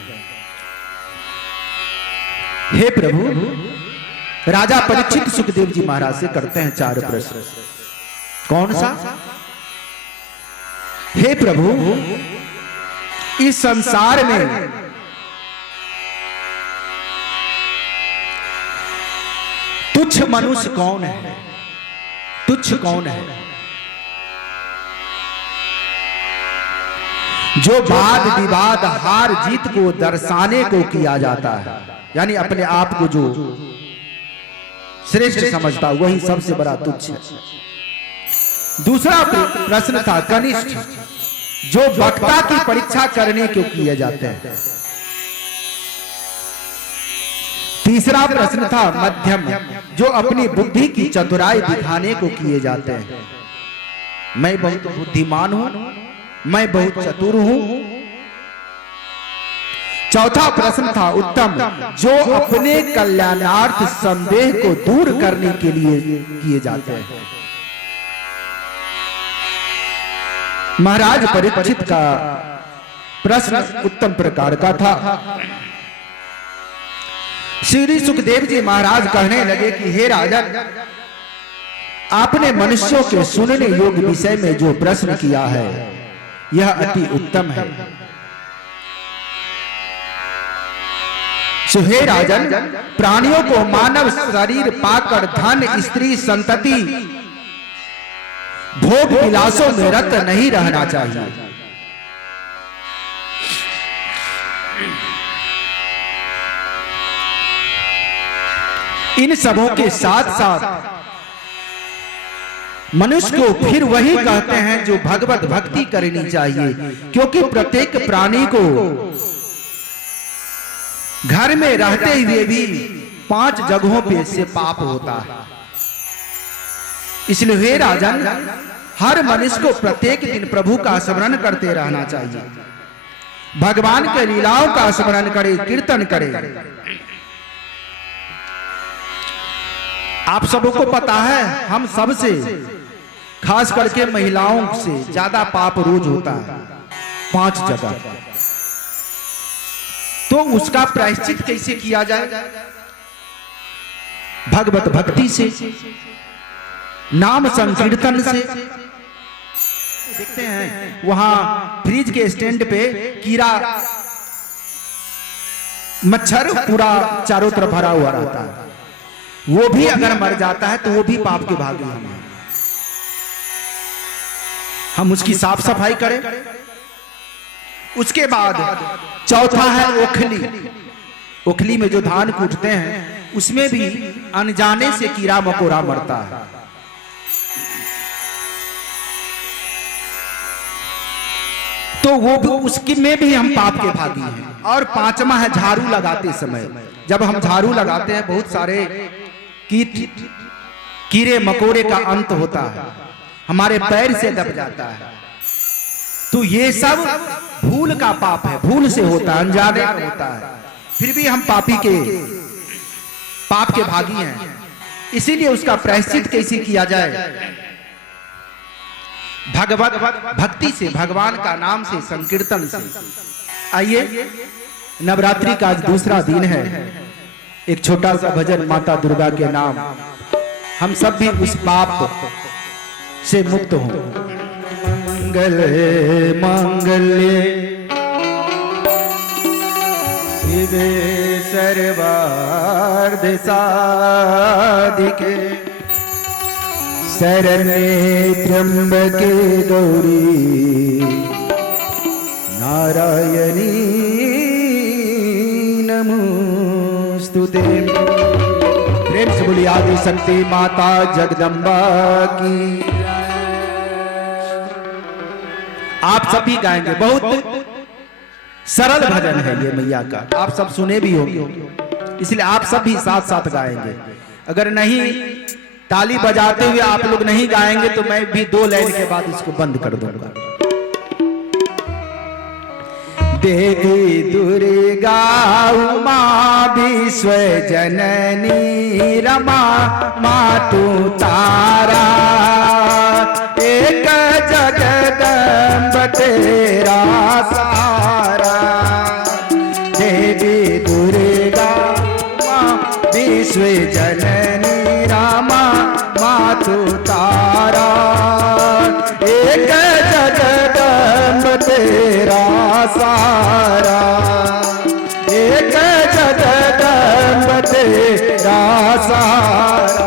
हे प्रभु, राजा परीक्षित सुखदेव जी महाराज से करते हैं चार प्रश्न। कौन सा? हे प्रभु, इस संसार में तुच्छ मनुष्य कौन है? तुच्छ कौन है? जो वाद विवाद हार जीत को दर्शाने को किया जाता है, यानी अपने आप को जो श्रेष्ठ समझता, वही सबसे बड़ा तुच्छ है। दूसरा प्रश्न था कनिष्ठ, जो वक्ता की परीक्षा करने को किए जाते हैं। तीसरा प्रश्न था मध्यम, जो अपनी बुद्धि की चतुराई दिखाने को किए जाते हैं। मैं बहुत बुद्धिमान हूं, मैं बहुत चतुर हूं। चौथा प्रश्न था उत्तम, जो अपने कल्याणार्थ संदेह को दूर करने के लिए किए जाते हैं। महाराज परीक्षित का प्रश्न उत्तम प्रकार का था। श्री सुखदेव जी महाराज कहने लगे कि हे राजन, आपने मनुष्यों के सुनने योग्य विषय में जो प्रश्न किया है, यह अति उत्तम है। सो हे राजन, प्राणियों को मानव शरीर पाकर धन, स्त्री, संतति, भोग विलासों में रत नहीं रहना चाहिए। इन सबों के साथ साथ मनुष्य को फिर वही कहते हैं जो भगवत भक्ति करनी चाहिए, क्योंकि प्रत्येक प्राणी को घर में रहते हुए भी 5 जगहों पे से पाप होता है। इसलिए हे राजन, हर मनुष्य को प्रत्येक दिन प्रभु का स्मरण करते रहना चाहिए, भगवान के लीलाओं का स्मरण करे, कीर्तन करे। आप सबों को पता है, हम सबसे खास करके महिलाओं से ज्यादा पाप रोज होता है 5 जगह। तो उसका प्रायश्चित कैसे किया जाए? भगवत भक्ति से, नाम संकीर्तन से। देखते हैं वहां फ्रिज के स्टैंड पे कीड़ा मच्छर पूरा चारों तरफ भरा हुआ रहता है, वो भी अगर मर जाता है तो वो भी पाप के भागी हैं। हम उसकी साफ सफाई करें। उसके बाद चौथा है ओखली। ओखली में जो धान कूटते हैं, उसमें भी अनजाने से कीड़ा मकोड़ा मरता है। तो वो भी उसकी में भी हम पाप के भागी हैं। और 5वां है झाड़ू लगाते समय। जब हम झाड़ू लगाते हैं, बहुत सारे कीड़े मकोड़े का अंत होता है, हमारे पैर से दब जाता है। तो ये सब भूल का पाप है, भूल से होता है, अनजाने का होता है। फिर भी हम पापी के पाप के भागी हैं। इसीलिए उसका प्रायश्चित कैसे किया जाए? भगवत भक्ति से, भगवान का नाम से, संकीर्तन से। आइए, नवरात्रि का आज दूसरा दिन है। एक छोटा सा भजन माता दुर्गा के नाम, हम सब भी उस पाप से मुक्त हों। मांगल्ये शिवे सर्वार्थ साधिके शरण्ये त्र्यंबके गौरी नारायणी नमोस्तुते। प्रेम से बोली आदि शक्ति माता जगदम्बा की। आप सब भी गाएंगे, बहुत सरल भजन है ये मैया का, आप सब सुने भी होंगे, इसलिए आप सब भी साथ साथ गाएंगे। अगर नहीं ताली बजाते हुए आप लोग नहीं गाएंगे तो मैं भी 2 लाइन के बाद इसको बंद कर दूंगा। देवी दुर्गा उमा विश्व जननी रमा मातु तारा एक जगदम्ब तेरा सारा। देवी दुर्गा उमा विश्व जननी रमा मातु तारा एक जगदम्ब तेरा सारा। एक जगदम्ब तेरा सारा।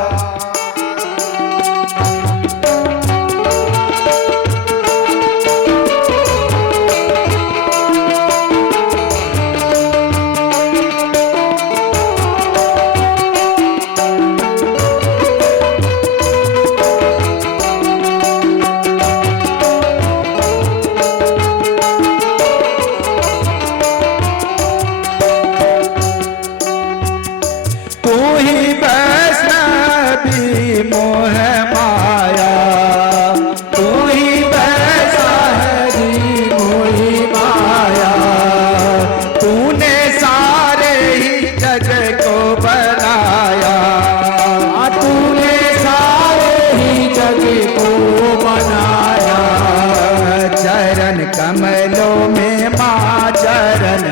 कमलों में माँ चरण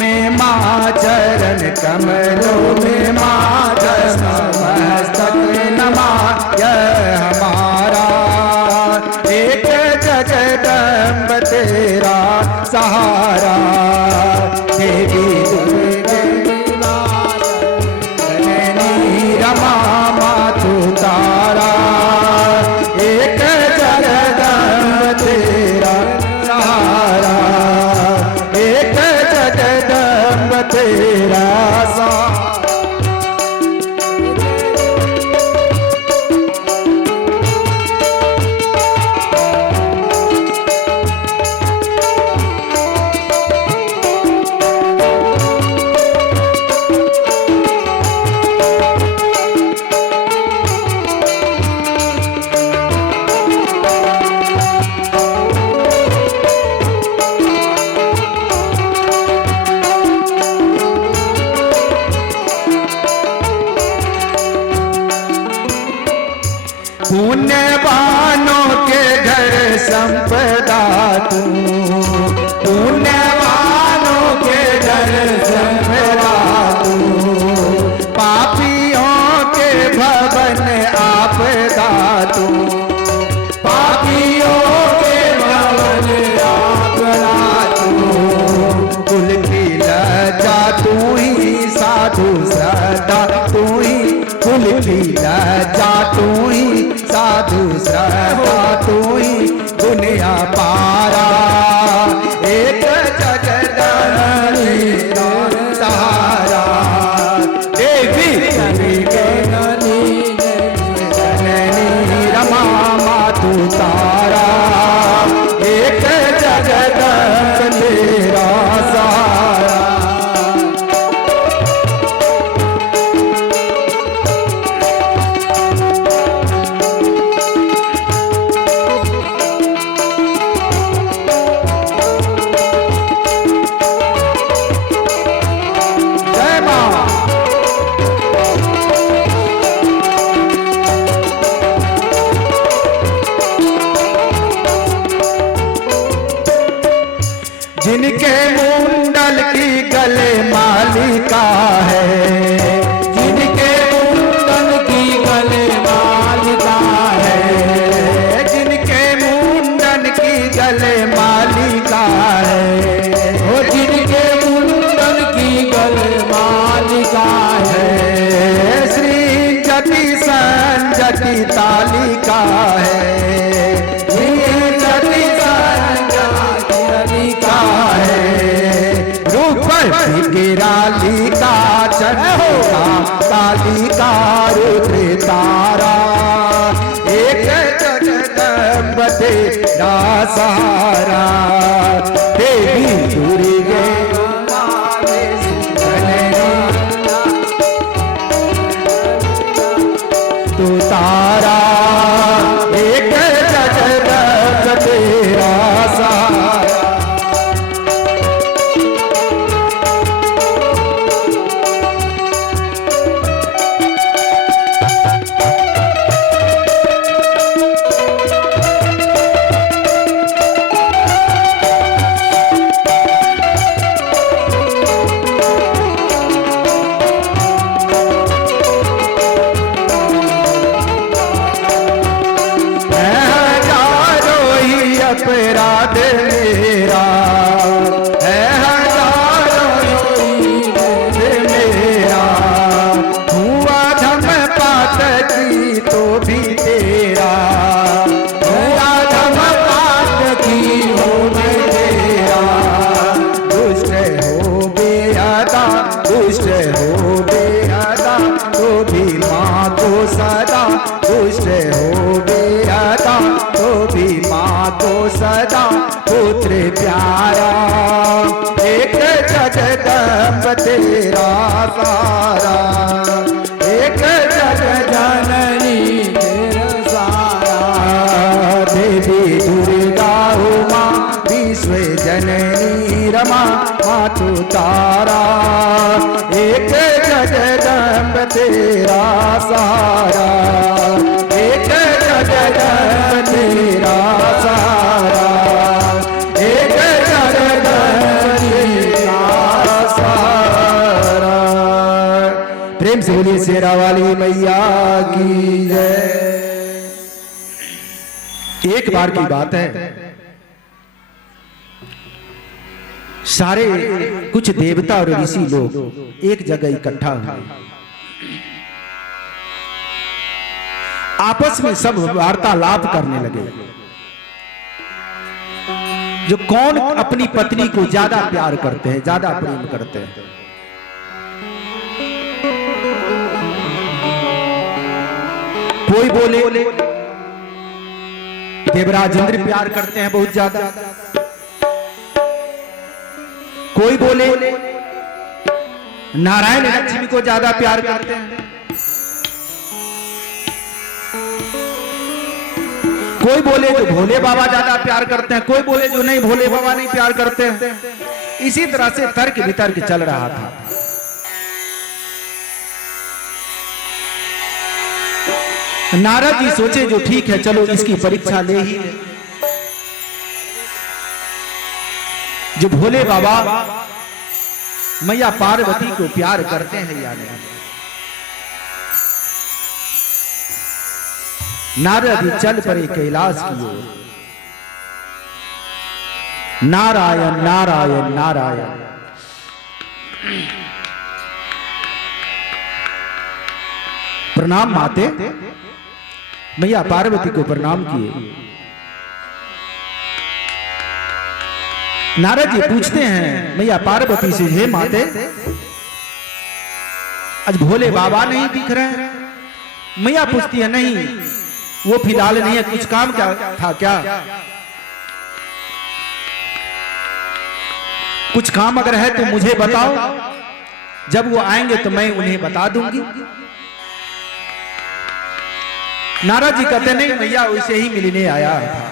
में माँ चरण कमलों में माँ चरण मस्तक नमा यह हमारा एक जगदम्ब तेरा सहारा। देवी दुर्गा जननी रमा मातु तारा एक जगदम्ब तेरा सहारा। एक जगदम्ब तेरा सहारा। पुण्यवानों के घर संपदा तू, पुण्यवानों के घर संपदा तू, पापियों के भवन आपदा तू, पापियों के भवन आपदा तू, कुल की लज्जा तू ही साधु सदा तू ही, कुल की लज्जा तू ही साधु श्रद्धा तू ही दुनिया पारा एक जगदम्बी सहारा। देवी जननी रमा मातु तारा एक जगदम्ब तेरा सहारा। जिनके मुंडल की गले मालिका है, जिनके मुंडल की गले मालिका है, जिनके मुंडन तेरा सहारा। देवी दुर्गे तू तारा एक जगदम्ब तेरा सहारा। अपराध मेरा है हजारों मेरा, हुआ धम पात की तो भी तेरा, हुआ धम पात की हो मैं तेरा। दुष्ट हो बेअदा, दुष्ट हो बेअदा तो भी माँ को सदा, दुष्ट हो बेअदा तो भी माँ को सदा पुत्र प्यारा। एक जगदम्ब तेरा सहारा, एक जग जननी तेरा सहारा। देवी दुर्गा उमा विश्व जननी रमा मातु तारा, एक जगदम्ब तेरा सहारा, एक जगदम्ब तेरा सहारा, एक जगदम्ब तेरा सहारा। प्रेम से बोलिए शेरा वाली मैया की जय। एक बार की बात है, सारे कुछ देवता और ऋषि लोग एक जगह इकट्ठा हुए, आपस में सब वार्तालाप करने लगे जो कौन अपनी पत्नी को ज्यादा प्यार करते हैं, ज्यादा प्रेम करते हैं। कोई बोले देवराज इंद्र प्यार करते हैं बहुत ज्यादा, कोई बोले नारायण लक्ष्मी को ज्यादा प्यार करते हैं, कोई बोले जो भोले बाबा ज्यादा प्यार करते हैं, कोई बोले जो नहीं भोले बाबा नहीं प्यार करते हैं। इसी तरह से तर्क वितर्क चल रहा था। नारद जी सोचे जो ठीक है चलो इसकी परीक्षा ले ही ले। जो भोले बाबा मैया पार्वती को प्यार करते हैं या नहीं। नारद चल पड़े कैलाश की ओर। नारायण नारायण नारायण। प्रणाम माते। मैया पार्वती को प्रणाम किए। नारद जी पूछते हैं मैया पार्वती से, हे माते आज भोले बाबा नहीं दिख रहे हैं। मैया पूछती है नहीं वो फिलहाल नहीं है, कुछ काम क्या था क्या? कुछ काम अगर है तो मुझे बताओ, जब वो आएंगे तो मैं उन्हें बता दूंगी। नारद जी कहते नहीं मैया वैसे ही मिलने आया था,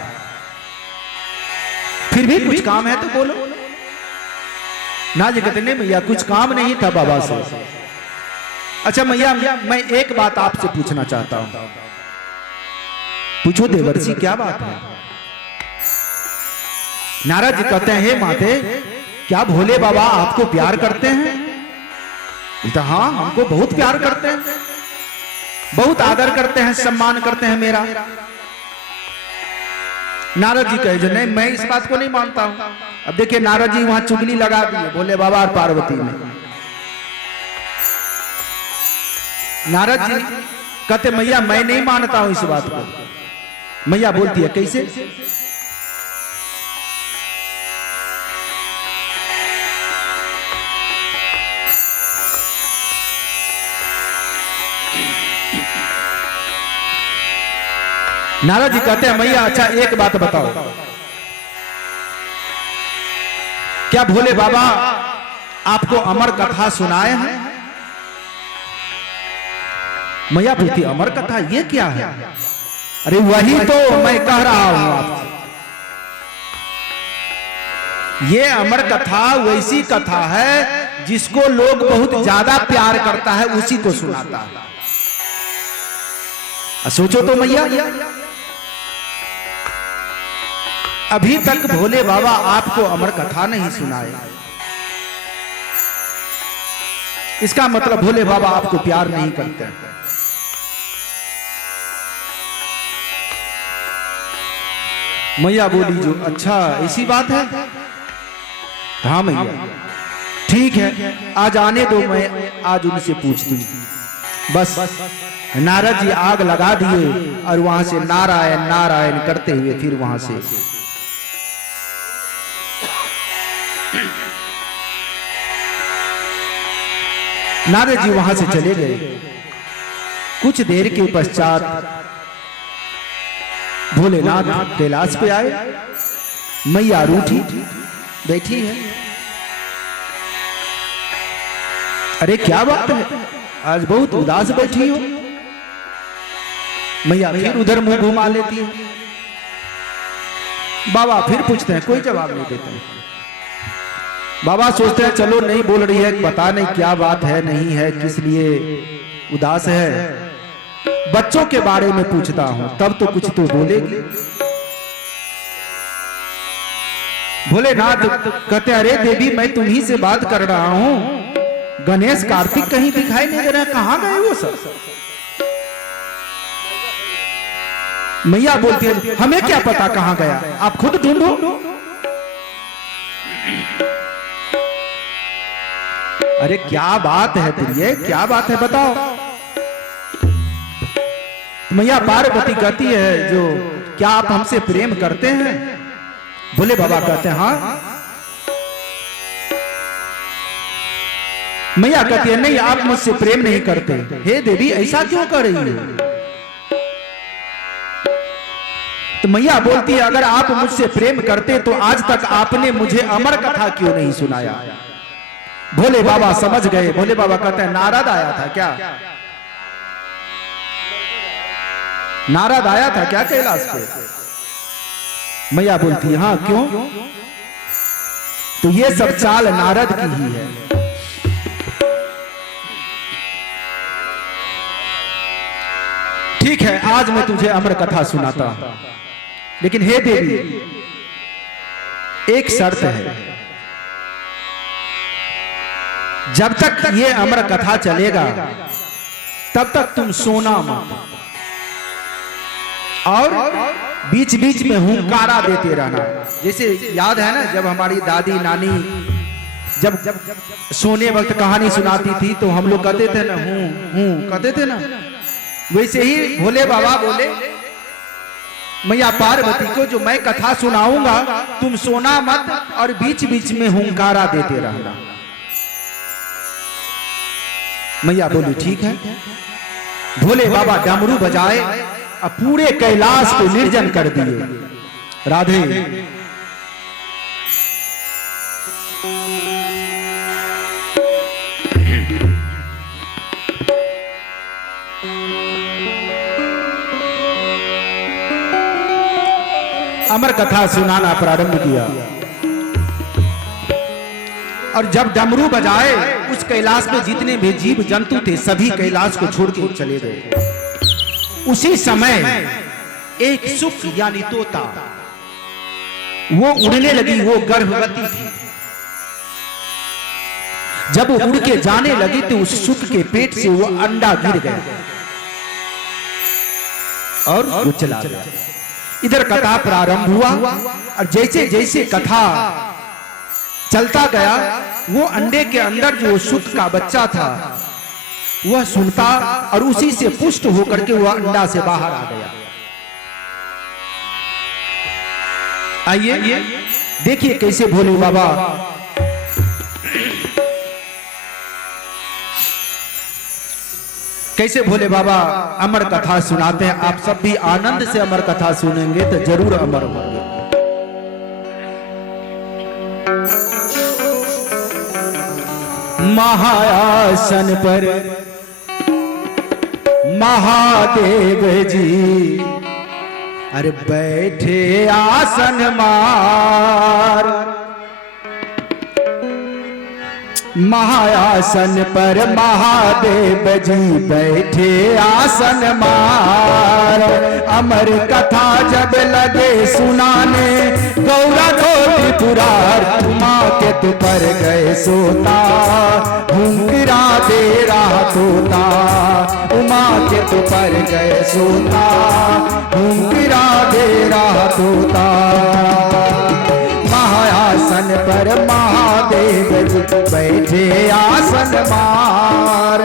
फिर भी कुछ काम है तो बोलो। नारद जी कहते नहीं मैया कुछ काम नहीं था बाबा से। अच्छा मैया मैं एक बात आपसे पूछना चाहता हूं। पूछो देवर्षि क्या बात है? नारद जी कहते हैं हे माते क्या भोले बाबा आपको प्यार करते हैं? तो हाँ हमको बहुत प्यार करते हैं, बहुत आदर करते हैं, सम्मान करते हैं मेरा। नारद जी कहे जो नहीं मैं इस बात को नहीं मानता हूं। अब देखिए नारद जी वहां चुगली लगा दी भोले बाबा और पार्वती में। नारद जी कहते मैया मैं नहीं मानता हूं इस बात को। मैया बोलती है कैसे? नारद जी कहते हैं मैया अच्छा एक बात बताओ, क्या भोले बाबा आपको अमर कथा सुनाए हैं? मैया पूछती अमर कथा ये क्या है? अरे वही तो मैं कह रहा हूं आपसे, ये अमर कथा वैसी कथा है जिसको लोग बहुत ज्यादा प्यार करता है उसी को सुनाता है। सोचो तो मैया, अभी तक भोले बाबा आपको अमर कथा नहीं सुनाए, इसका मतलब भोले बाबा आपको प्यार नहीं करते। मैया बोली जो अच्छा ऐसी बात है? हाँ मैया ठीक है, आज आने दो, मैं आज उनसे पूछती हूँ। बस नारद जी आग लगा दिए और वहां से नारायण नारायण करते हुए फिर वहां से नारद जी वहां से चले गए। कुछ देर के पश्चात भोलेनाथ कैलाश पे आए। मैया रूठी बैठी है। अरे क्या बात है, आज बहुत उदास बैठी हो? मैया फिर उधर मुंह घुमा लेती है। बाबा फिर पूछते हैं, कोई जवाब नहीं देते हैं। बाबा सोचते हैं चलो नहीं बोल रही है, बता नहीं क्या बात है, नहीं है, किस लिए उदास है। बच्चों के बारे में पूछता हूं तब तो कुछ तो बोलेगी। भोलेनाथ कहते अरे देवी मैं तुम्ही से बात कर रहा हूं, गणेश कार्तिक कहीं दिखाई नहीं दे रहा, कहां गए वो सब? मैया बोलती है हमें क्या पता कहां गया, आप खुद ढूंढो। अरे क्या बात है प्रिय, क्या बात है बताओ। मैया पार्वती कहती है जो क्या आप हमसे प्रेम करते हैं? भोले बाबा कहते हैं हाँ। मैया कहती है नहीं आप मुझसे प्रेम नहीं करते। हे देवी ऐसा क्यों कर रही हो? तो मैया बोलती है अगर आप मुझसे प्रेम करते तो आज तक आपने मुझे अमर कथा क्यों नहीं सुनाया? भोले बाबा समझ गए। भोले बाबा कहते हैं नारद आया था क्या? नारद आया था क्या कैलाश पे? मैया बोलती है हाँ क्यों? तो ये सब चाल नारद की ही है। ठीक है आज मैं तुझे अमर कथा सुनाता हूं, लेकिन हे देवी एक शर्त है, जब तक ये अमर कथा चलेगा तब तक तुम सोना मत और बीच बीच में हुंकारा देते रहना। जैसे याद है ना जब हमारी दादी नानी जब सोने वक्त कहानी सुनाती थी तो हम लोग कहते थे ना हूं कहते थे ना, वैसे ही भोले बाबा बोले मैया पार्वती को जो मैं कथा सुनाऊंगा तुम सोना मत और बीच बीच में हुंकारा देते रहना। मैया बोली ठीक है। भोले बाबा डमरू बजाए और पूरे कैलाश को निर्जन कर दिए। राधे अमर कथा सुनाना प्रारंभ किया और जब डमरू बजाए उस कैलाश में जितने भी जीव जंतु थे सभी कैलाश को छोड़ के चले गए। उसी समय एक सुख यानी तोता वो उड़ने लगी, वो गर्भवती थी। जब वो उड़ के जाने लगी तो उस सुख के पेट से वो अंडा गिर गया और वो चला गया। इधर कथा प्रारंभ हुआ और जैसे जैसे कथा चलता गया वो अंडे के अंदर जो सुख का बच्चा था वह सुनता और उसी से पुष्ट होकर के वह अंडा से बाहर आ गया। आइए देखिए कैसे भोले बाबा कैसे भोले बाबा अमर कथा सुनाते हैं। आप सब भी आनंद से अमर कथा सुनेंगे तो जरूर अमर होंगे। महायासन पर महादेव जी अरे बैठे आसन मार। महायासन पर महादेव जी बैठे आसन मार। अमर कथा जब लगे सुनाने गौरा को त्रिपुरार। उमा के तु पर गए सोता हुंकरा दे रहा तोता। उमा के तु पर गए सोता हुंकरा दे रहा तोता। महायासन पर महादेव जी बैठे आसन मार।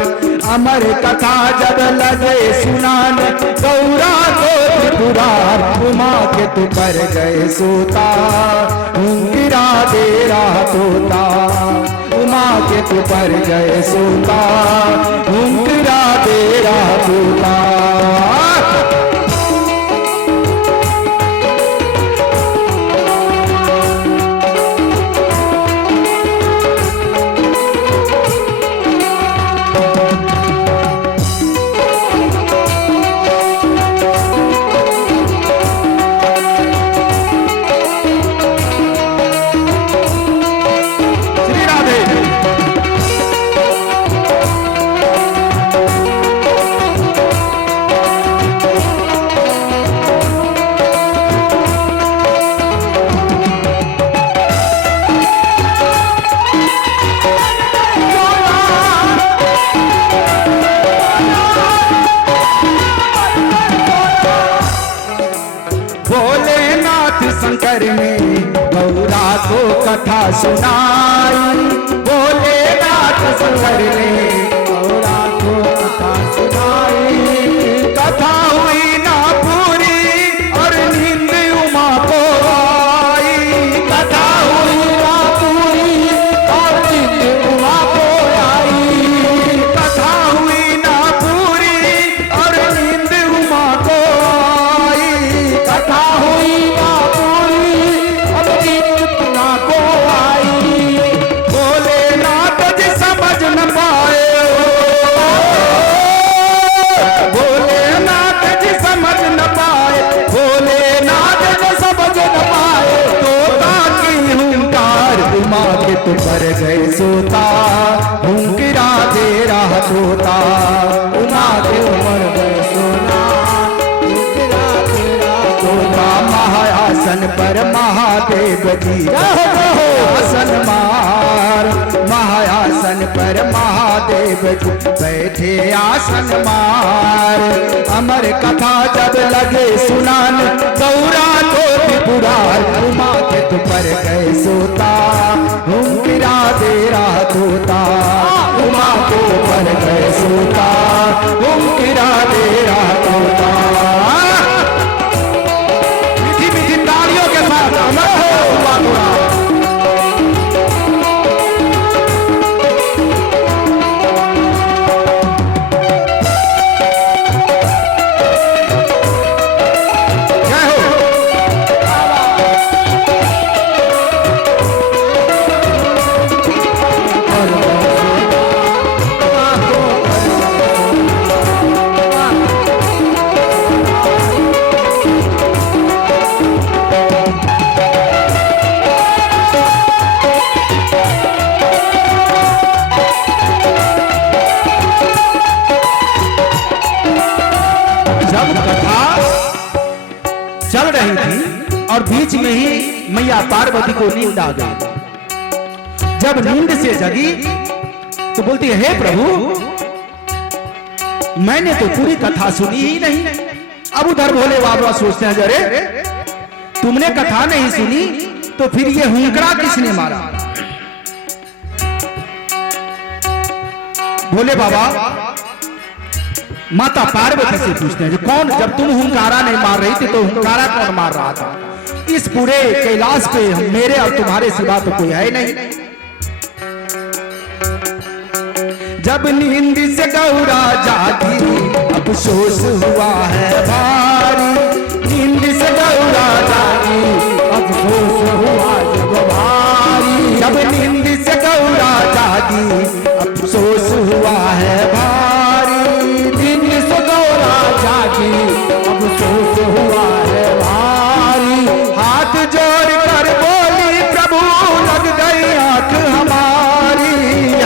अमर कथा जब लगे सुनान गौरा को त्रिपुरार। उमा के तु पर गए सोता हुंकरा दे रहा तोता। उमा के तु पर गए सोता हुंकरा दे रहा तोता। शंकर ने गौरा को कथा सुनाई। भोलेनाथ शंकर ने गौरा को कथा सुनाई। कथा हुई ना पूरी और नींद उमा को आई। कथा हुई ना पूरी और नींद उमा को आई। कथा हुई ना पूरी और नींद उमा को आई। कथा हुई तु पर गए सोता हुंकरा दे रहा तोता। उमा के उमर गए सोना हुंकरा दे रहा तोता। महायासन पर महादेव जी आसन मार। महायासन पर महादेव जी बैठे आसन मार। अमर कथा जब लगे सुनान गौरा को त्रिपुरार। उमा के तु पर गए सोता हुंकरा दे रहा तोता। उमा को पर गए सोता हुंकरा दे रहा तोता। मीठी मीठी तालियों के साथ अमर हो उमा को। चल रही थी और बीच में ही मैया पार्वती को नींद आ गई। जब नींद से जगी तो बोलती है, हे प्रभु मैंने तो पूरी कथा सुनी ही नहीं। अब उधर भोले बाबा सोचते हैं, अरे तुमने कथा नहीं सुनी तो फिर ये हुंकरा किसने मारा। भोले बाबा माता पार्वती से पूछते हैं, जो कौन, जब तुम हुंकारा नहीं मार रही थी तो हुंकारा कौन मार रहा था। इस पूरे कैलाश पे मेरे और तुम्हारे सिवा तो कोई है नहीं। जब नींद से गौरा जागी अफसोस हुआ है भारी। नींद से गौरा जागी अफसोस हुआ जग भारी। जब नींद से गौरा जागी अफसोस हुआ है भारी। नींद से गौरा जागी अफसोस हुआ है भारी। हाथ जोड़ कर बोली प्रभु लग गई आंख हमारी।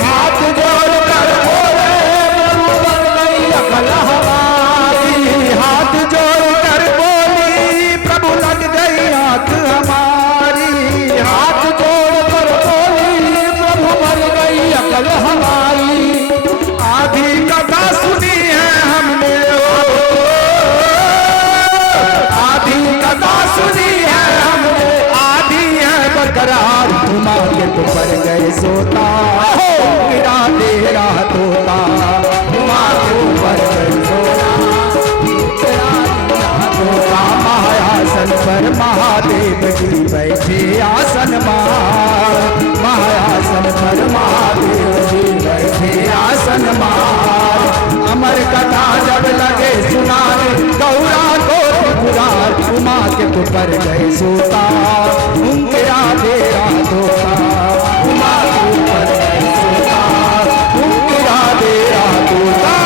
हाथ जोड़ कर बोले प्रभु लग गई अकल हमारी। हाथ जोड़ कर बोली प्रभु लग गई आंख हमारी। हाथ जोड़ कर बोली प्रभु लग गई अकल हमारी। आधी कथा सुनी है हमने आधी कथा सुनी है हमने आधी है बरकरार। घुमा के तो पर गए सोता गिरा तेरा तोता। घुमा के तो पर गए सोता तोता। महायासन पर महादेव जी बैठे आसन मार। महायासन पर महादेव जी बैठे आसन मार। अमर कथा जब लगे सुनाने गौरा को त्रिपुरार। घुमा के तो पर गए सोता उनके आधे तोता। घुमा के तो पर गए सोता उनके आधे तोता।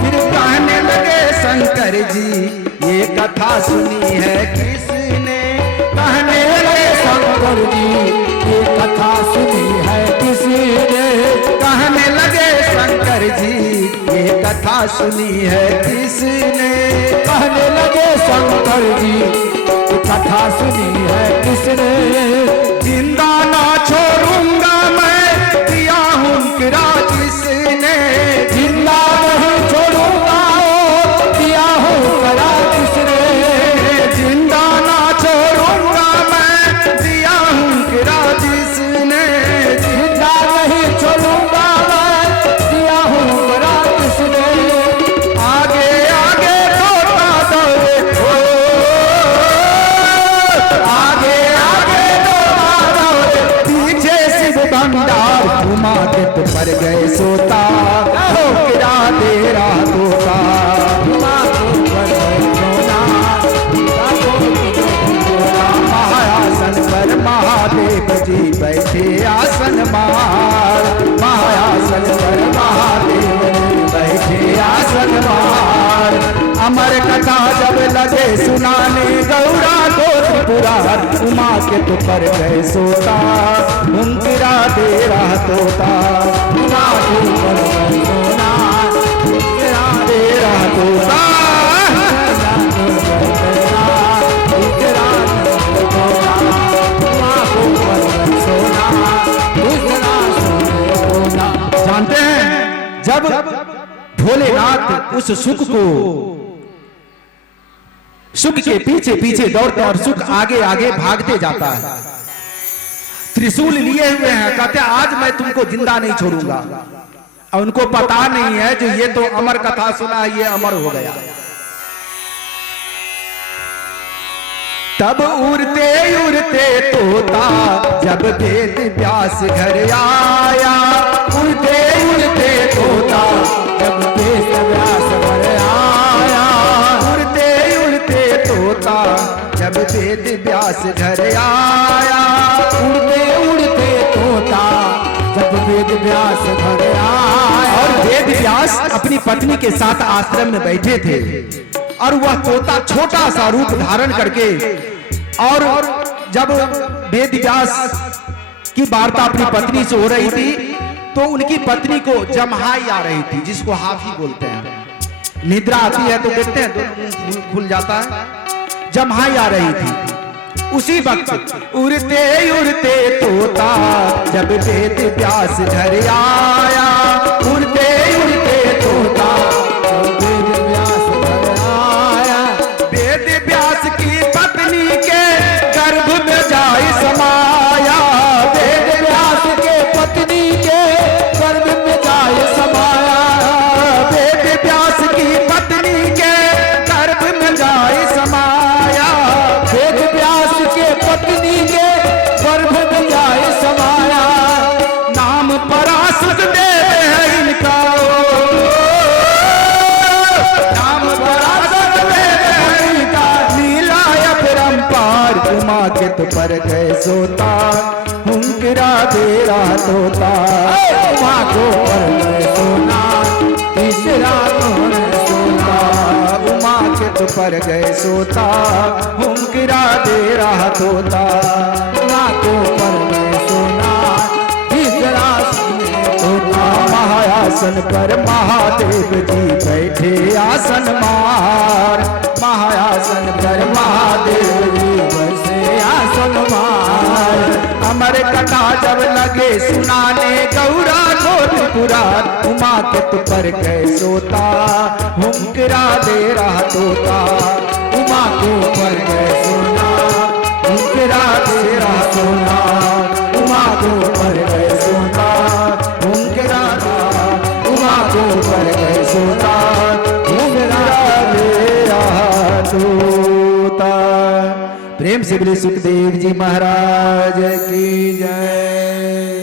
फिर कहने लगे शंकर जी ये कथा सुनी है किसने। कहने लगे शंकर जी ये कथा सुनी है किसी ने। कहने लगे शंकर जी ये कथा सुनी है किसने। कहने लगे शंकर जी ये कथा सुनी है किसने। जिंदा ना छोड़ूंगा मैं दिया हूँ किरा जिसने। जिंदा नहीं छोड़ूंगा ओ दिया हूँ करा किसने। जिंदा ना छोड़ूंगा मैं दिया हूँ किरा जिसने। जिंदा नहीं छोड़ूंगा मैं दिया हूँ करा किसने। आगे आगे तोता दौड़े हो। आगे आगे तोता दौड़े पीछे शिव भंडार। घुमा के तो पर गए सोता हो गिरा तेरा तोता। घुमा के पर गए सोना महायासन पर महादेव जी बैठे आसन मार। महायासन पर महादेव जी बैठे आसन मार। अमर कथा जब लगे सुनाने गौरा को त्रिपुरार। उमा के तो पर गए सोता उनकिरा तेरा तोता। उमा के पर गए सोना उनकिरा तेरा तोता। जानते हैं जब भोलेनाथ उस सुख को सुख के पीछे पीछे दौड़ते और सुख आगे आगे भागते जाता है। त्रिशूल लिए हुए हैं कहते आज मैं तुमको जिंदा नहीं छोड़ूंगा। और उनको पता नहीं है जो ये तो अमर कथा सुना है ये अमर हो गया। तब उड़ते उड़ते तोता जब वेद व्यास घर आया। उड़ते उड़ते तोता जब वेद व्यास घर आया। उड़ते उड़ते तोता जब वेद व्यास घर आया। उड़ते उड़ते तोता जब वेद व्यास घर आया। और वेद व्यास अपनी पत्नी के साथ आश्रम में बैठे थे और वह तोता छोटा सा रूप धारण करके और जब वेद व्यास की वार्ता अपनी पत्नी से हो रही थी तो उनकी पत्नी को जम्हाई आ रही थी जिसको हाफी बोलते हैं। निद्रा आती है तो देखते हैं तो खुल जाता है। जम्हाई आ रही थी उसी वक्त उड़ते उड़ते तोता जब वेद व्यास घर आया। उड़ते उड़ते तोता जब वेद व्यास घर आया। वेद व्यास की पत्नी के गर्भ में जाई समाया। वेद व्यास के पत्नी के गर्भ में जाए समाया। वेद व्यास की पत्नी के पर गए सोता हुंकरा दे रहा तोता। उमा को पर गए सोना तीसरा कौन सोता। उमा के तो पर गए सोता हुंकरा दे रहा तोता। उमा को पर गए सोना तीसरा तोता। महायासन पर महादेव जी बैठे आसन मार। महायासन पर महादेव जी वैसे आसन मार। अमर कथा जब लगे सुनाने गौरा घोर पुराण। उमा के तो पर गए सोता हुंकरा दे रहा तोता। उमा को पर गए सोना हुंकरा दे रहा सोना। उमा को पर गए सोना हुंकरा उमा को पर गए सोना हुंकरा दे रहा तोता। प्रेम से बोले सुखदेव जी महाराज की जय।